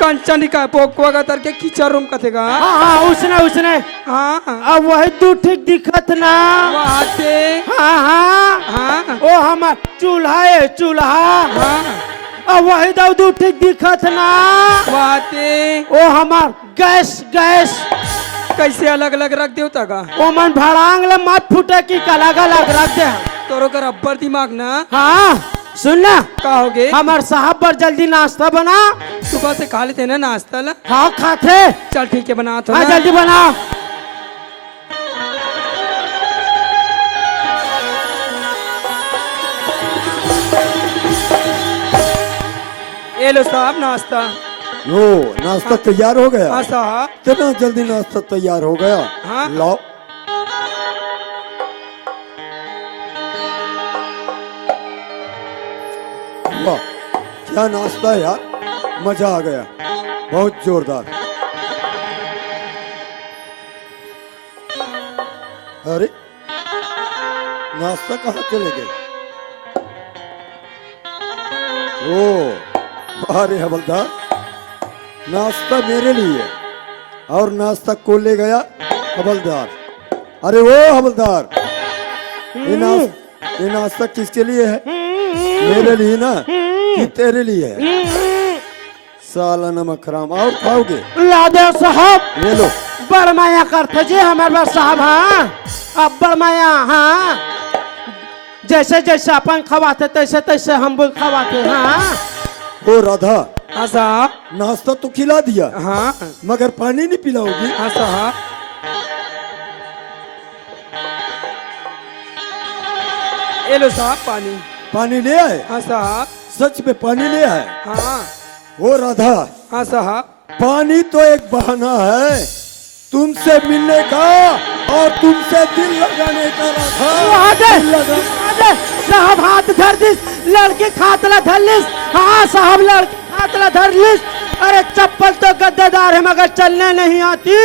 कंचन का पोकवा तर के किचन रूम कथेगा हाँ हाँ उसने हाँ हाँ अब वही दू ठीक दिखत ना वाते हाँ हाँ हाँ वो हमार चूल्हा है चूल्हा हाँ अब वही दू ठीक दिखत ना वाते वो हमार गैस गैस कैसे अलग अलग रख दे का वो मन भड़ांग ले मत फूटे की अलग अलग रख दे तोरो का रब्बर दिमाग ना हाँ सुनना का हो गए हमार साहब पर जल्दी नाश्ता बना सुबह से खा लेते ना नाश्ता ला हाँ खाते चल ठीक है बना तो हाँ ना। जल्दी बना ये लो साहब नाश्ता ओ नाश्ता तैयार हो गया? हाँ साहब कितना जल्दी नाश्ता तैयार हो गया? हाँ। लाओ वाह क्या नाश्ता है यार मजा आ गया बहुत जोरदार। अरे नाश्ता कहाँ चले गए? ओ अरे हवलदार नाश्ता मेरे लिए और नाश्ता को ले गया हवलदार। अरे वो हवलदार ये नाश्ता किसके लिए है? मेरे लिए ना कि तेरे लिए है? साला नमक हराम और खाओगे? लादे साहब ये लो बड़माया करते जी हमारे पास साहब हाँ अब बड़माया हाँ जैसे जैसे अपन खवाते तैसे तैसे हम भी खवाते हाँ ओ राधा हाँ साहब नाश्ता तो खिला दिया हाँ मगर पानी नहीं पिलाओगी? हाँ साहब ये लो साहब पानी पानी ले आए? हाँ साहब सच में पानी ले आए? हाँ ओ राधा हाँ साहब पानी तो एक बहाना है तुमसे मिलने का और तुमसे दिल लगाने का। राधा दिल लगा साहब हाथ धर दिस लड़की खातला धर लिस हाँ साहब लड़की खातला धर लिस अरे चप्पल तो गद्देदार है मगर चलने नहीं आती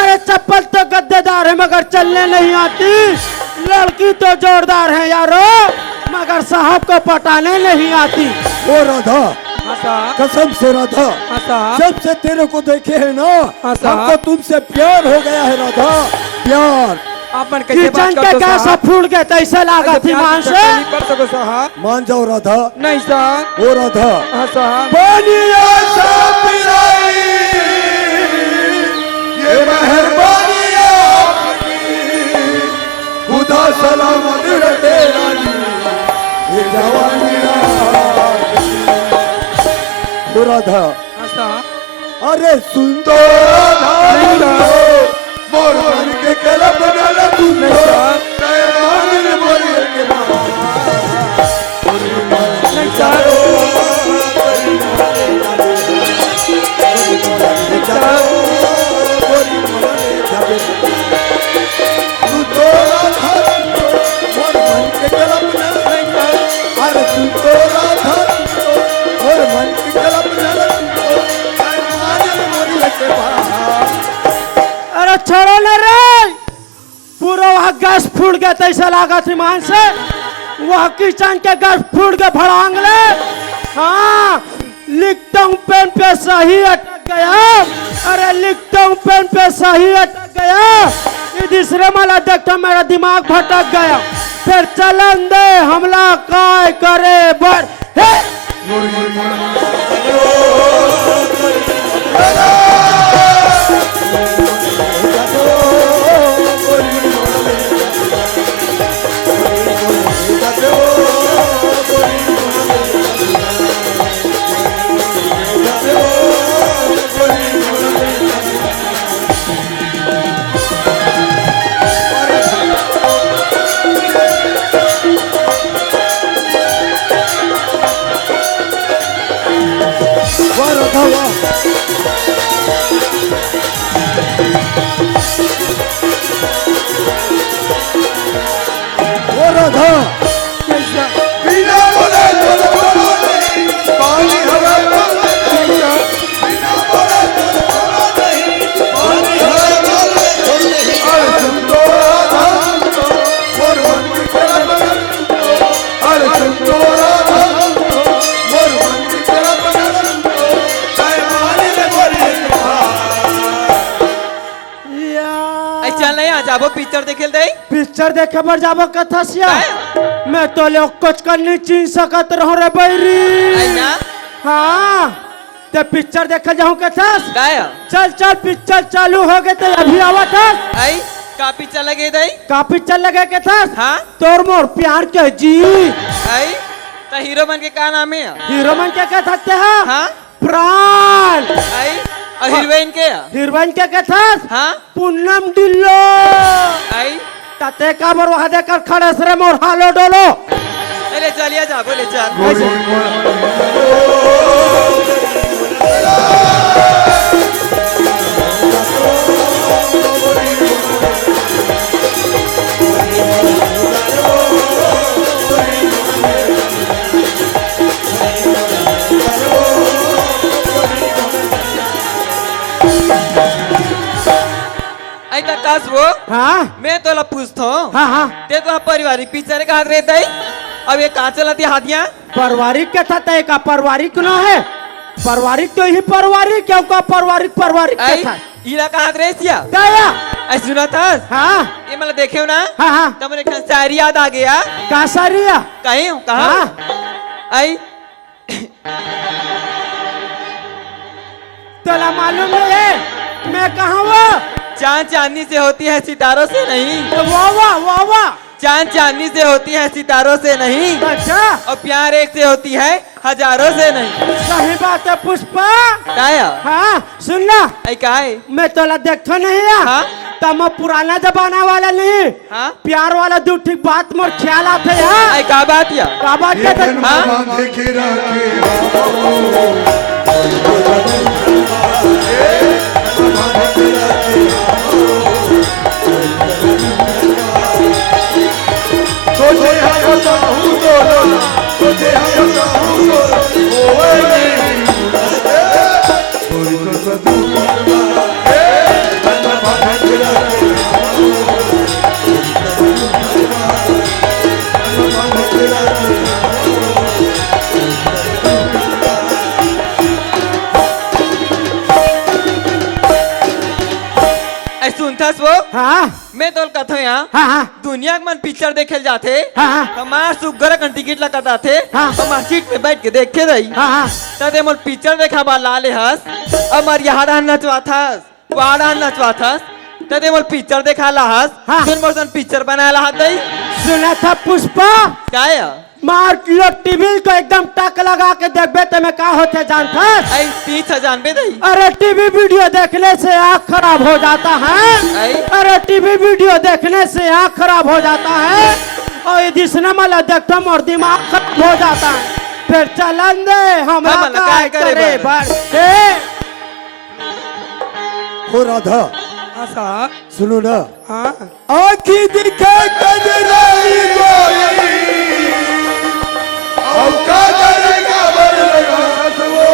अरे चप्पल तो गद्देदार है मगर चलने नहीं आती लड़की तो जोरदार है यारो मगर साहब को पटाने नहीं आती। ओ राधा हाँ साहब कसम से राधा, हाँ साहब जब से तेरे को देखे है ना, हाँ साहब। हमको तुमसे प्यार हो गया है राधा, प्यार। अपन कैसे बात किचन के करते गैस साहब फूट गए तो ऐसे लागा थी मान से नहीं कर सको साहब मान जाओ राधा, नहीं साहब ओ राधा। हाँ साहब पानिया सा पिलाई, ये मेहरबानी आपकी, खुदा सलामत रखे रानी, ये जवानी ओ राधा, हाँ साहब अरे सुन तो राधा मोर मन के कला बनल तुम तय मान मोर के नहीं साहब तू तो राधा, मोर मन के कल्पना, अरे तू तो राधा, मोर मन के कल्पना, अरे छोड़ो न रे, पूरा वहाँ गैस फूट गया तो ऐसा लागा थी मान से, वह किचन के गैस फूट के भड़ांग ले। हाँ लिखटों पेन पे सही अटक गया, अरे लिखटों पेन पे सही अटक गया, ये दूसरे माला देखता मेरा दिमाग भटक गया, फिर चलन दे हमला काय करे बर हे वाह राधा वाह। ओ राधा, बिना बोले चल बोलो नहीं, पानी हवा बोले नहीं, बिना बोले चल बोलो नहीं, पानी हवा बोले नहीं, अरे तुम तो राधा मोर मन की कल्पना, अरे तुम तो राधा मोर मन की कल्पना, तय मान मोर के आई चल नहीं आ जाबो पिक्चर देखे दे पिक्चर देखे बर जाबो कथा सिया मैं तो लोग कुछ कर नहीं चीन सकत रहो रे बैरी आई ना हाँ ते पिक्चर देखे जाऊं कथा गाया चल चल पिक्चर चालू हो गए तो अभी आवा था आई का पिक्चर लगे दे का पिक्चर लगे कथा हाँ तोर मोर प्यार के जी आई तो हीरो बन के का नाम है हीरो मन क्या कहते हैं हाँ प्राण आई और हीरोइन के हीरोइन क्या कहता हाँ पूनम दिल्लो आई तते का बर वहां देकर खड़े सरे मोर हालो डोलो ले चलिए जा बोले चल आई तक कास वो हाँ मैं तो ला पूछता हूँ हाँ हाँ ते तो पारिवारिक पिक्चर का हाथ रहता है अब ये कहाँ चलाती हाथियाँ पारिवारिक क्या था तय का पारिवारिक ना है पारिवारिक तो ही पारिवारिक क्यों का पारिवारिक पारिवारिक आई क्या था इला का हाथ रहती है दया आई सुना था हाँ ये मतलब देखे हो ना हाँ हाँ तब मेरे ख्याल शायरी याद आ गया का सारिया कहीं हूँ कहाँ हाँ आई तोला मालूम नहीं है मैं कहाँ वो चांद चांदनी से होती है सितारों से नहीं वाह वाह वाह वाह चांद चांदनी से होती है सितारों से नहीं अच्छा और प्यार एक से होती है हजारों से नहीं सही बात है पुष्पा काया हाँ सुनना आई काहे मैं तोला देखो नहीं है हाँ? तब पुराना जमाना वाला नहीं हाँ प्यार वाला दू ठीक बात मोर ख्याल आते है आई का बात या का बात ये कहते दिन हाँ? बांधे के रखे सोचे हम तो हूँ तो सोचे हम तो हूँ तो ओए नहीं कोई तो सदू बांधे के रखे पुष्पो हाँ मैं तो कथो यहाँ हाँ हाँ दुनिया के मन पिक्चर देखे जाते हाँ, हाँ। हमार सुगर का टिकट लगाता थे हाँ। हमार सीट पे बैठ के देखे रही हाँ हाँ तदे मोर पिक्चर देखा बा लाले हस अमर यहाँ नचवा था वहाँ नचवा था तदे मोर पिक्चर देखा ला हस हाँ। फिर मोर सन पिक्चर बना ला दई सुना था पुष्पा क्या है मार लो टीवी को एकदम टक लगा के देखबे तो मैं का होते जानता आई 30 जानबे दई अरे टीवी वीडियो देखने से आँख खराब हो जाता है आई? अरे टीवी वीडियो देखने से आँख खराब हो जाता है और यदि सिनेमा ला देखता और दिमाग खराब हो जाता है फिर चलन दे हमरा हम ना का काय करे करे बर। बढ़ते हो राधा हाँ साहब सुनो ना हाँ आँखी दिखे कजराई गोरी अब का करेगा बरगा वो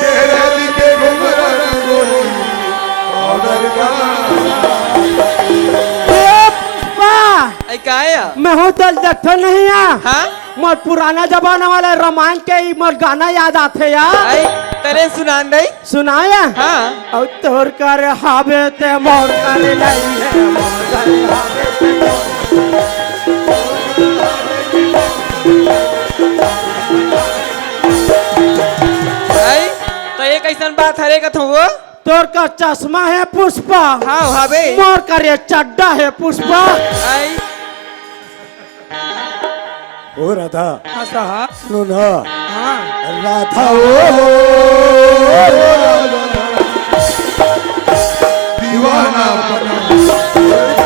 चेहरे दिखे घुंघराना गोरी ऑर्डर का आई क्या है मैं हूँ दिल देखते नहीं है हाँ मोर पुराना जमाना वाले रामायण के ही मोर गाना याद आते यार आई तेरे सुनान दई सुनाया हाँ और तोर कर हावे ते मोर कर नहीं है मोर कर हावे ते मोर। आई तो ये कैसन बात हरे कथो वो तोर का चश्मा है पुष्पा हाँ हावे मोर कर ये चड्डा है पुष्पा आई हो राधा हाँ साहब सुनो ना हाँ राधा दीवाना बना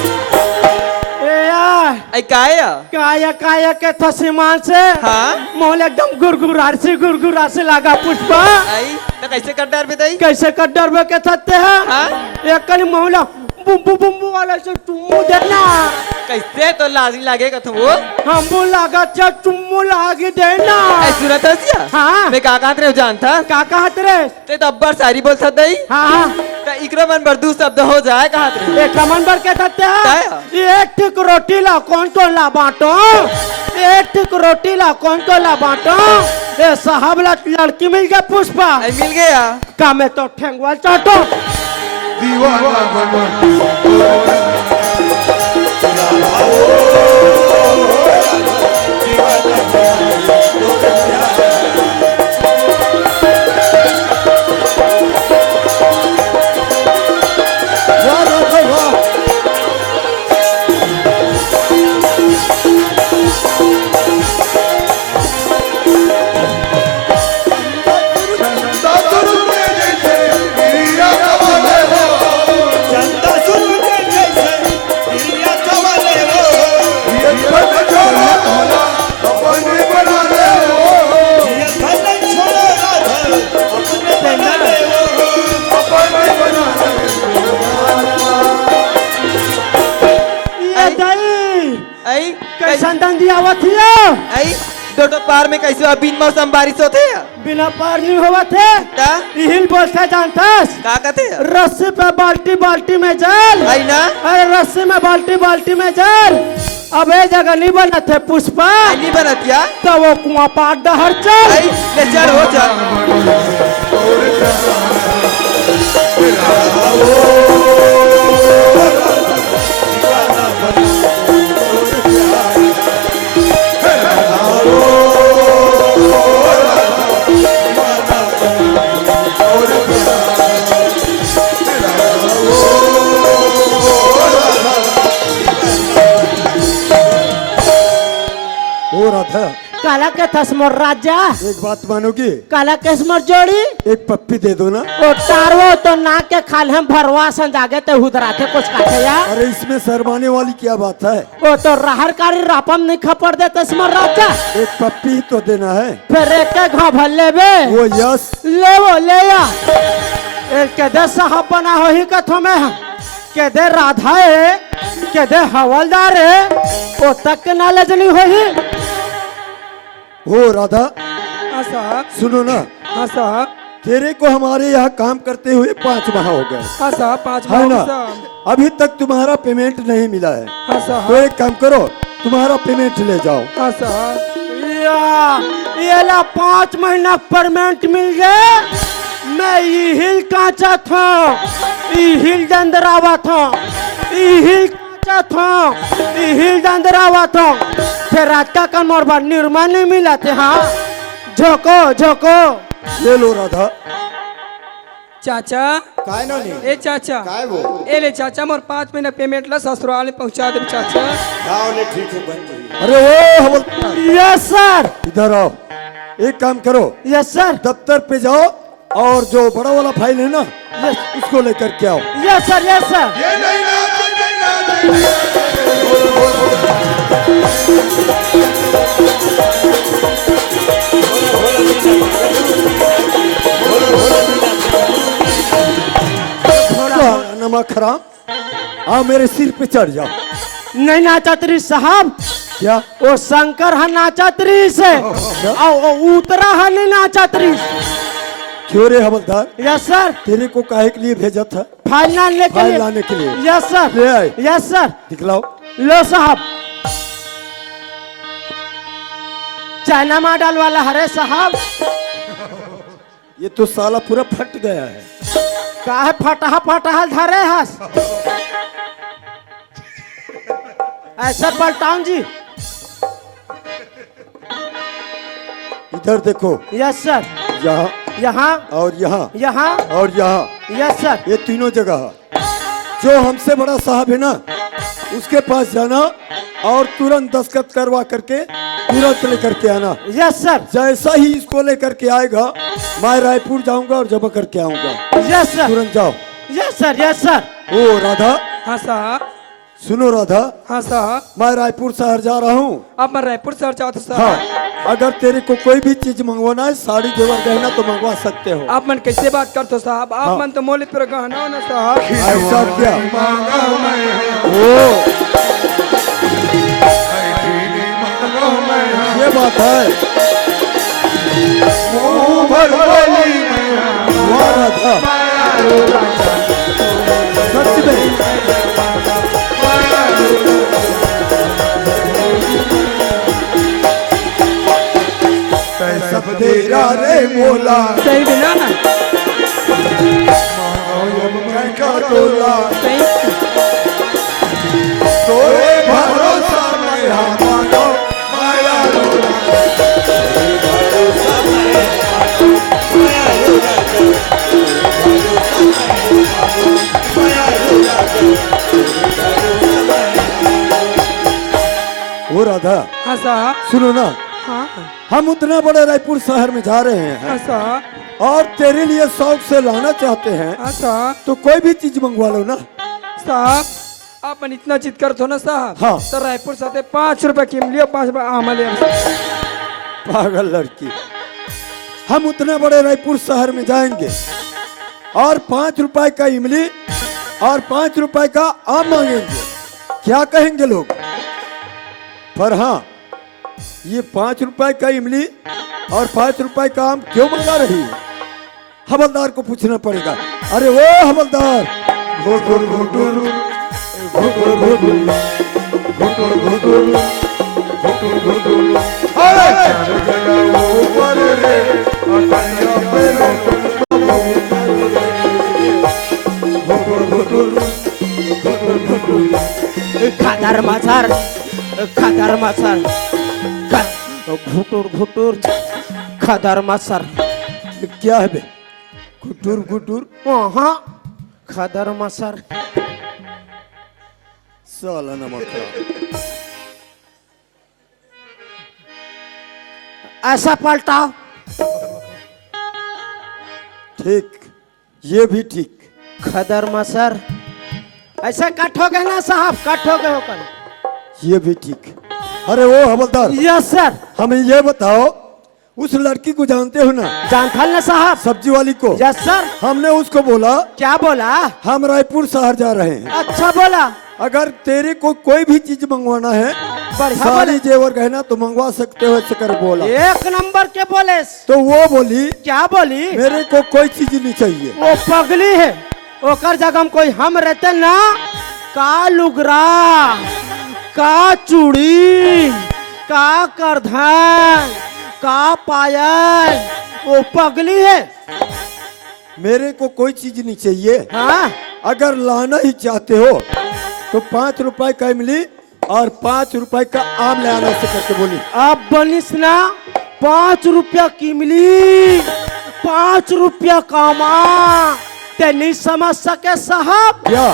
ए यार आई क्या है काया काया के थसीमान से हाँ मोल एकदम गुरगुरार से लगा पुष्पा आई तो कैसे कर डर दई कैसे कर डरबे के थते हैं हाँ एक कनी मोहला बुम्बू बुम्बू वाला से चुम्मू देना कैसे तो लाजी लागे कथो वो हमबू लगा चा चुम्मू लागे देना आई सूरत हसिया हाँ। मैं का कहत रहे जानता का कहत रे ते तो अब्बर सारी बोल सकदई हाँ हाँ तो इकरो मन बर्दू शब्द हो जाए कहत रहे एक कमन बर के थते हैं क्या? एक टिक रोटी ला कौन ला बांटो एक टिक रोटी ला कौन ला बांटो ए साहब ला लड़की मिल गया पुष्पा आई मिल गया का मैं तो ठेंगवा चाटो दीवाना बना वाह राधा वाह दादुरु के जैसे गिरिया कवाले हो ये फट छोड़ा भोला अपने बना ले हो अपने बना ले ये दई आई कैसन दंदी आवत हियो आई दोटो पार में कैसे अभी मौसम बारिश होते है बिना पार नहीं होवा थे ता इहिल बोलता जानतास का कहते है रस्सी पे बाल्टी बाल्टी में जल आई ना अरे रस्सी में बाल्टी बाल्टी में जल अब ये जगह नहीं बना थे पुष्पा आई नहीं बनतिया तो वो कुआं पाट दहर चल आई ले चल हो चल हो राधा काला के थसमोर राजा एक बात मानोगी काला के स्मर जोड़ी एक पप्पी दे दो ना वो तारवो तो ना के खाल हम भरवा सन जागे ते हुदराते कुछ काटे या अरे इसमें शर्माने वाली क्या बात है वो तो राहर कारी रापम नहीं खपड़ देते स्मर राजा एक पप्पी ही तो देना है फिर एक के घा भल्ले बे वो यस ले वो ले या एक के दे साहब बना हो ही कथो में के दे राधा है के दे हवलदार है वो तक के नॉलेज नहीं हो ही हो राधा हाँ साहब सुनो ना, हाँ साहब तेरे को हमारे यहाँ काम करते हुए 5 माह हो गए, हाँ साहब 5 है ना? साहब अभी तक तुम्हारा पेमेंट नहीं मिला है। हाँ तो साहब एक काम करो, तुम्हारा पेमेंट ले जाओ। हाँ साहब ये ला 5 महीना परमेंट मिल गए। मैं ये हिल कांचा था, ये हिल दंदरावा था, ये हिल कांचा था, ये हिल दंदरावा था। फिर रात का मोरबा निर्मा नहीं मिला थे। हाँ झोंको झोंको ले लो राधा। चाचा काय ना नी ए चाचा काय वो ए ले चाचा मोर 5 महीना पेमेंट ला ससुराल में पहुंचा दे चाचा। गाँव ने ठीक है बन गई। अरे ओ हवलदार, यस सर, इधर आओ। एक काम करो, यस सर, दफ्तर पे जाओ और जो बड़ा वाला फाइल है ना, यस उसको लेकर के आओ। Yes sir, yes sir. ये नहीं ना, ये नहीं ना। तुम्हारा नमक हराम, आओ मेरे सिर पे चढ़ जाओ। नहीं नाचात्री साहब, क्या? वो शंकर है नाचात्री से और उतरा है नहीं नाचात्री। क्यों रे हवलदार, यस सर, तेरे को काहे के लिए भेजा था? फाइल लाने के फाइल लिए। लाने के लिए। यस सर, ले आए, यस सर। दिखलाओ। लो साहब, चाइना मॉडल वाला हरे साहब। ये तो साला पूरा फट गया है। काहे फटहा फटहा धरे हस। ऐसे पलटाऊं जी। इधर देखो, यस सर, यहाँ यहाँ और यहाँ यहाँ और यहाँ, यस सर, ये तीनों जगह। जो हमसे बड़ा साहब है ना, उसके पास जाना और तुरंत दस्तखत करवा करके तुरंत लेकर के आना। यस सर, जैसा ही इसको लेकर के आएगा, मैं रायपुर जाऊंगा और जमा करके आऊंगा। यस सर, तुरंत जाओ। Yes sir, yes sir. ओ राधा, हाँ साहब सुनो राधा, हाँ साहब मैं रायपुर शहर जा रहा हूँ। आप मैं रायपुर शहर जाओ तो साहब। हाँ, अगर तेरे को कोई भी चीज मंगवाना है, साड़ी जेवर गहना, तो मंगवा सकते हो। आप मन कैसे बात करते हो साहब? आप हाँ। मन तो मोले पर गहना हो ना साहब। ऐसा क्या? मांगा मैं, ओ, चीनी मांगा मैं, ये बात है। मुंह भर बोली मैं, वाह राधा, सच में सब तेरा रे मोला, सही भी ना का टोला, सही। तोरे भरोसा में हमारो माया रोला। ओ राधा, हाँ साहब सुनो ना, हाँ हम उतना बड़े रायपुर शहर में जा रहे हैं हाँ साहब और तेरे लिए शौक से लाना चाहते हैं, हाँ साहब तो कोई भी चीज मंगवा लो ना। साहब आप मन इतना चित करते हो ना साहब। हाँ। तो रायपुर साथे 5 रुपए की लियो, 5 रुपए आम ले। पागल लड़की, हम उतना बड़े रायपुर शहर में जाएंगे और 5 रुपए का इमली और 5 रुपए का आम मांगेंगे, क्या कहेंगे लोग? पर हाँ, ये 5 रुपए का इमली और 5 रुपए का आम क्यों मंगा रही है? हवलदार को पूछना पड़ेगा। अरे वो हवलदार, घुटुर घुटुर, घुटुर घुटुर, घुटुर घुटुर, घुटुर घुटुर, अरे चढ़ गया ऊपर रे, अटैया पे घुटुर घुटुर, घुटुर घुटुर, खादर मसर, खादर मसर, घुटुर घुटुर, खादर मसर। क्या है बे? गुटुर गुटुर, हाँ, खादर मसर। साला नमक खराब। ऐसा पलटाओ। ठीक, ये भी ठीक। खदर मसर। ऐसे कट हो गए ना साहब, कट हो गए होकर। ये भी ठीक। अरे वो हवलदार, यस सर। हमें ये बताओ, उस लड़की को जानते हो ना, जानथल ना साहब? सब्जी वाली को? Yes sir. हमने उसको बोला क्या बोला? हम रायपुर शहर जा रहे हैं, अच्छा बोला। अगर तेरे को कोई भी चीज मंगवाना है बढ़िया सारी बोले। जेवर गहना तो मंगवा सकते हो ऐसे कर बोला। एक नंबर के बोले। तो वो बोली क्या बोली? मेरे को कोई चीज नहीं चाहिए। वो पगली है, ओकर जगह में कोई हम रहते ना, का लुगरा, का चूड़ी, का करधन, का पायल, वो पगली है। मेरे को कोई चीज नहीं चाहिए। हाँ अगर लाना ही चाहते हो तो 5 रुपए का इमली और 5 रुपए का आम ले आना से करके बोली। अब बनिस ना 5 रुपया की मिली, 5 रुपया कामा। ते नहीं समझ सके साहब, क्या?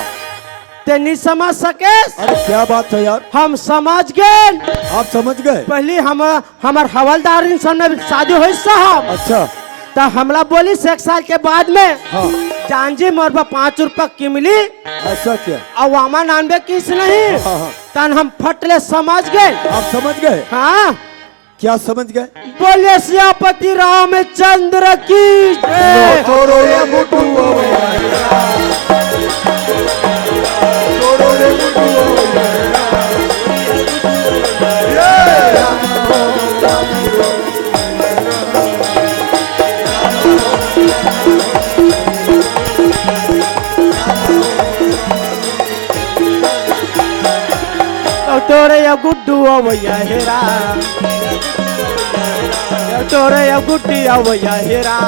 ते नहीं समझ सके। अरे क्या बात है यार, हम समझ गए। आप समझ गए? पहले हमार हवलदार इंसान में शादी हुई साहब, अच्छा तो हमला बोली से 1 साल के बाद में हाँ। जानजी मोरबा 5 रुपया की मिली ऐसा क्या? और वामा नानबे किस नहीं। हाँ, हाँ। तन हम फटले समझ गए। आप समझ गए? हाँ क्या समझ गए? बोले सियापति रामचंद्र की जय। तोरो ये मुटु तोरो ये मुटु तोरे या गुड्डू अवैया हेरा, तोरे या गुड्डी अवैया हेरा।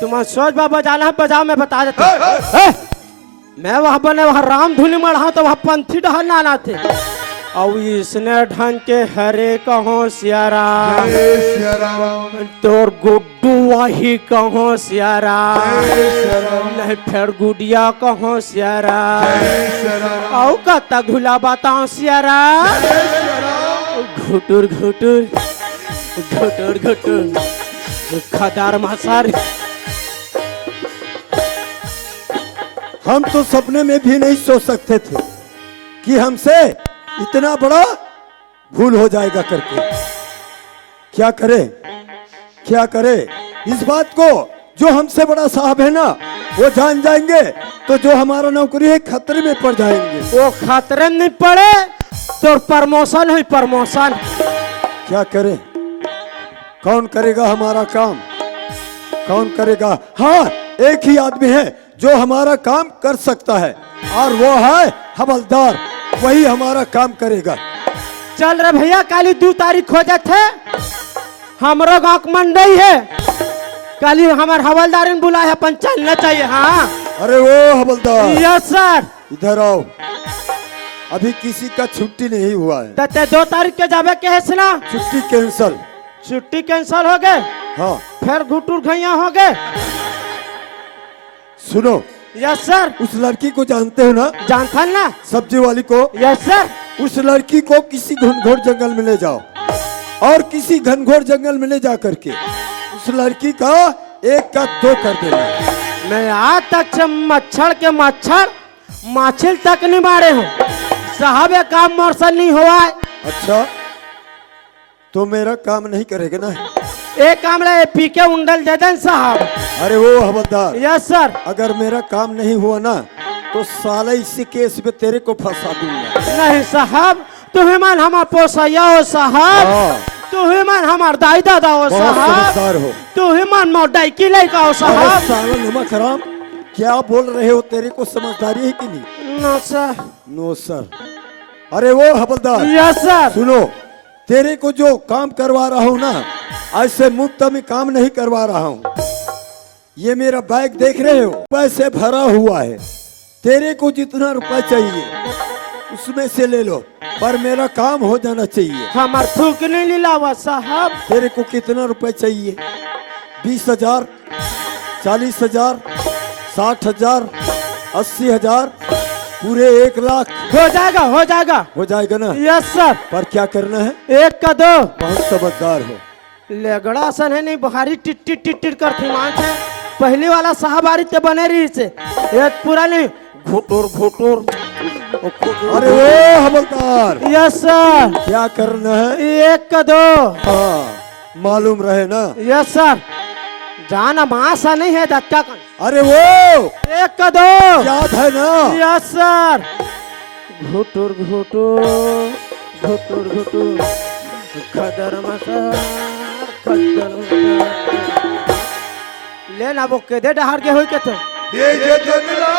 तुम सोच बाबा जाना है बजाओ, मैं बता देता हूं। मैं वहां बने वहां राम धुनी मढ़ा तो वहां पंथी ढहन आना थे। और इसने ढंग के हरे कहो सियारा, तोर गुड्डू वही कहो सियारा, नहीं फिर गुडिया कहो सियारा। औ कता घुला बताओ सियारा, घुटुर घुटुर घुटुर घुटुर खदार मसार। हम तो सपने में भी नहीं सोच सकते थे कि हमसे इतना बड़ा भूल हो जाएगा करके। क्या करे, क्या करे? इस बात को जो हमसे बड़ा साहब है ना वो जान जाएंगे तो जो हमारा नौकरी है खतरे में पड़ जाएंगे। वो खतरे में नहीं पड़े तो प्रमोशन हुई, प्रमोशन। क्या करे? कौन करेगा हमारा काम? कौन करेगा? हाँ, एक ही आदमी है जो हमारा काम कर सकता है और वो है हवलदार, वही हमारा काम करेगा। चल रे भैया, काली 2 तारीख हो जाते हमरो गाँव के मंडई है, काली हमार हवलदार ने बुलाया, अपन चलना चाहिए। हाँ अरे वो हवलदार, यस सर। इधर आओ। अभी किसी का छुट्टी नहीं हुआ है। ते 2 तारीख के जावे के है ना? छुट्टी कैंसल। छुट्टी कैंसल हो गए, हाँ फिर घुटुर घैया हो गए। सुनो, यस सर। उस लड़की को जानते हो ना, जानता ना? सब्जी वाली को? Yes sir. उस लड़की को किसी घनघोर जंगल में ले जाओ और किसी घनघोर जंगल में ले जा करके उस लड़की का 1 का 2 कर देना। मैं आज तक से मच्छर के मच्छर माछिल तक नहीं मारे हूँ साहब, ये काम मोरसल नहीं हुआ है। अच्छा, तो मेरा काम नहीं करेगा ना? एक काम ले पी के उंडल दे दें साहब। अरे वो हवलदार, यस सर। अगर मेरा काम नहीं हुआ ना तो साला इसी केस में तेरे को फंसा दूंगा। नहीं साहब, तुम्हें मन हमार पोसैया हो साहब, हाँ। तुम्हें मन हमार दाई दादा हो बहुत साहब, समझदार हो। तुम्हें मन मोटाई की लड़का हो अरे साहब। साला नमक हराम, क्या बोल रहे हो? तेरे को समझदारी है कि नहीं? No sir. No sir. अरे वो हवलदार, यस सर। सुनो, तेरे को जो काम करवा रहा हूँ ना, ऐसे मुफ्त में काम नहीं करवा रहा हूँ। ये मेरा बैग देख रहे हो, पैसे भरा हुआ है। तेरे को जितना रुपए चाहिए उसमें से ले लो, पर मेरा काम हो जाना चाहिए। हमार थूक नहीं लिलावा साहब। तेरे को कितना रुपए चाहिए? 20,000, 40,000, 60,000, 80,000, पूरे 1 लाख? हो जाएगा, हो जाएगा। हो जाएगा ना? Yes sir. पर क्या करना है? 1 का 2। बहुत समझदार हो। लेगड़ा सन है नहीं, बुहारी टिट्टी टिट्टी करती मान है। पहली वाला साहबारी ते बने रही से, एक पूरा नहीं घुटुर घुटुर। अरे वो हवलदार, यस सर। क्या करना है? 1 का 2। हाँ, मालूम रहे ना? Yes sir. जाना मासा नहीं है धक्का का। अरे वो 1 का 2। याद है ना? Yes sir. घुटुर घुटुर घुटुर घुटुर खदर मसार खदर मसार ले ना वो के दे डहार के होई के तो ये जे जंगला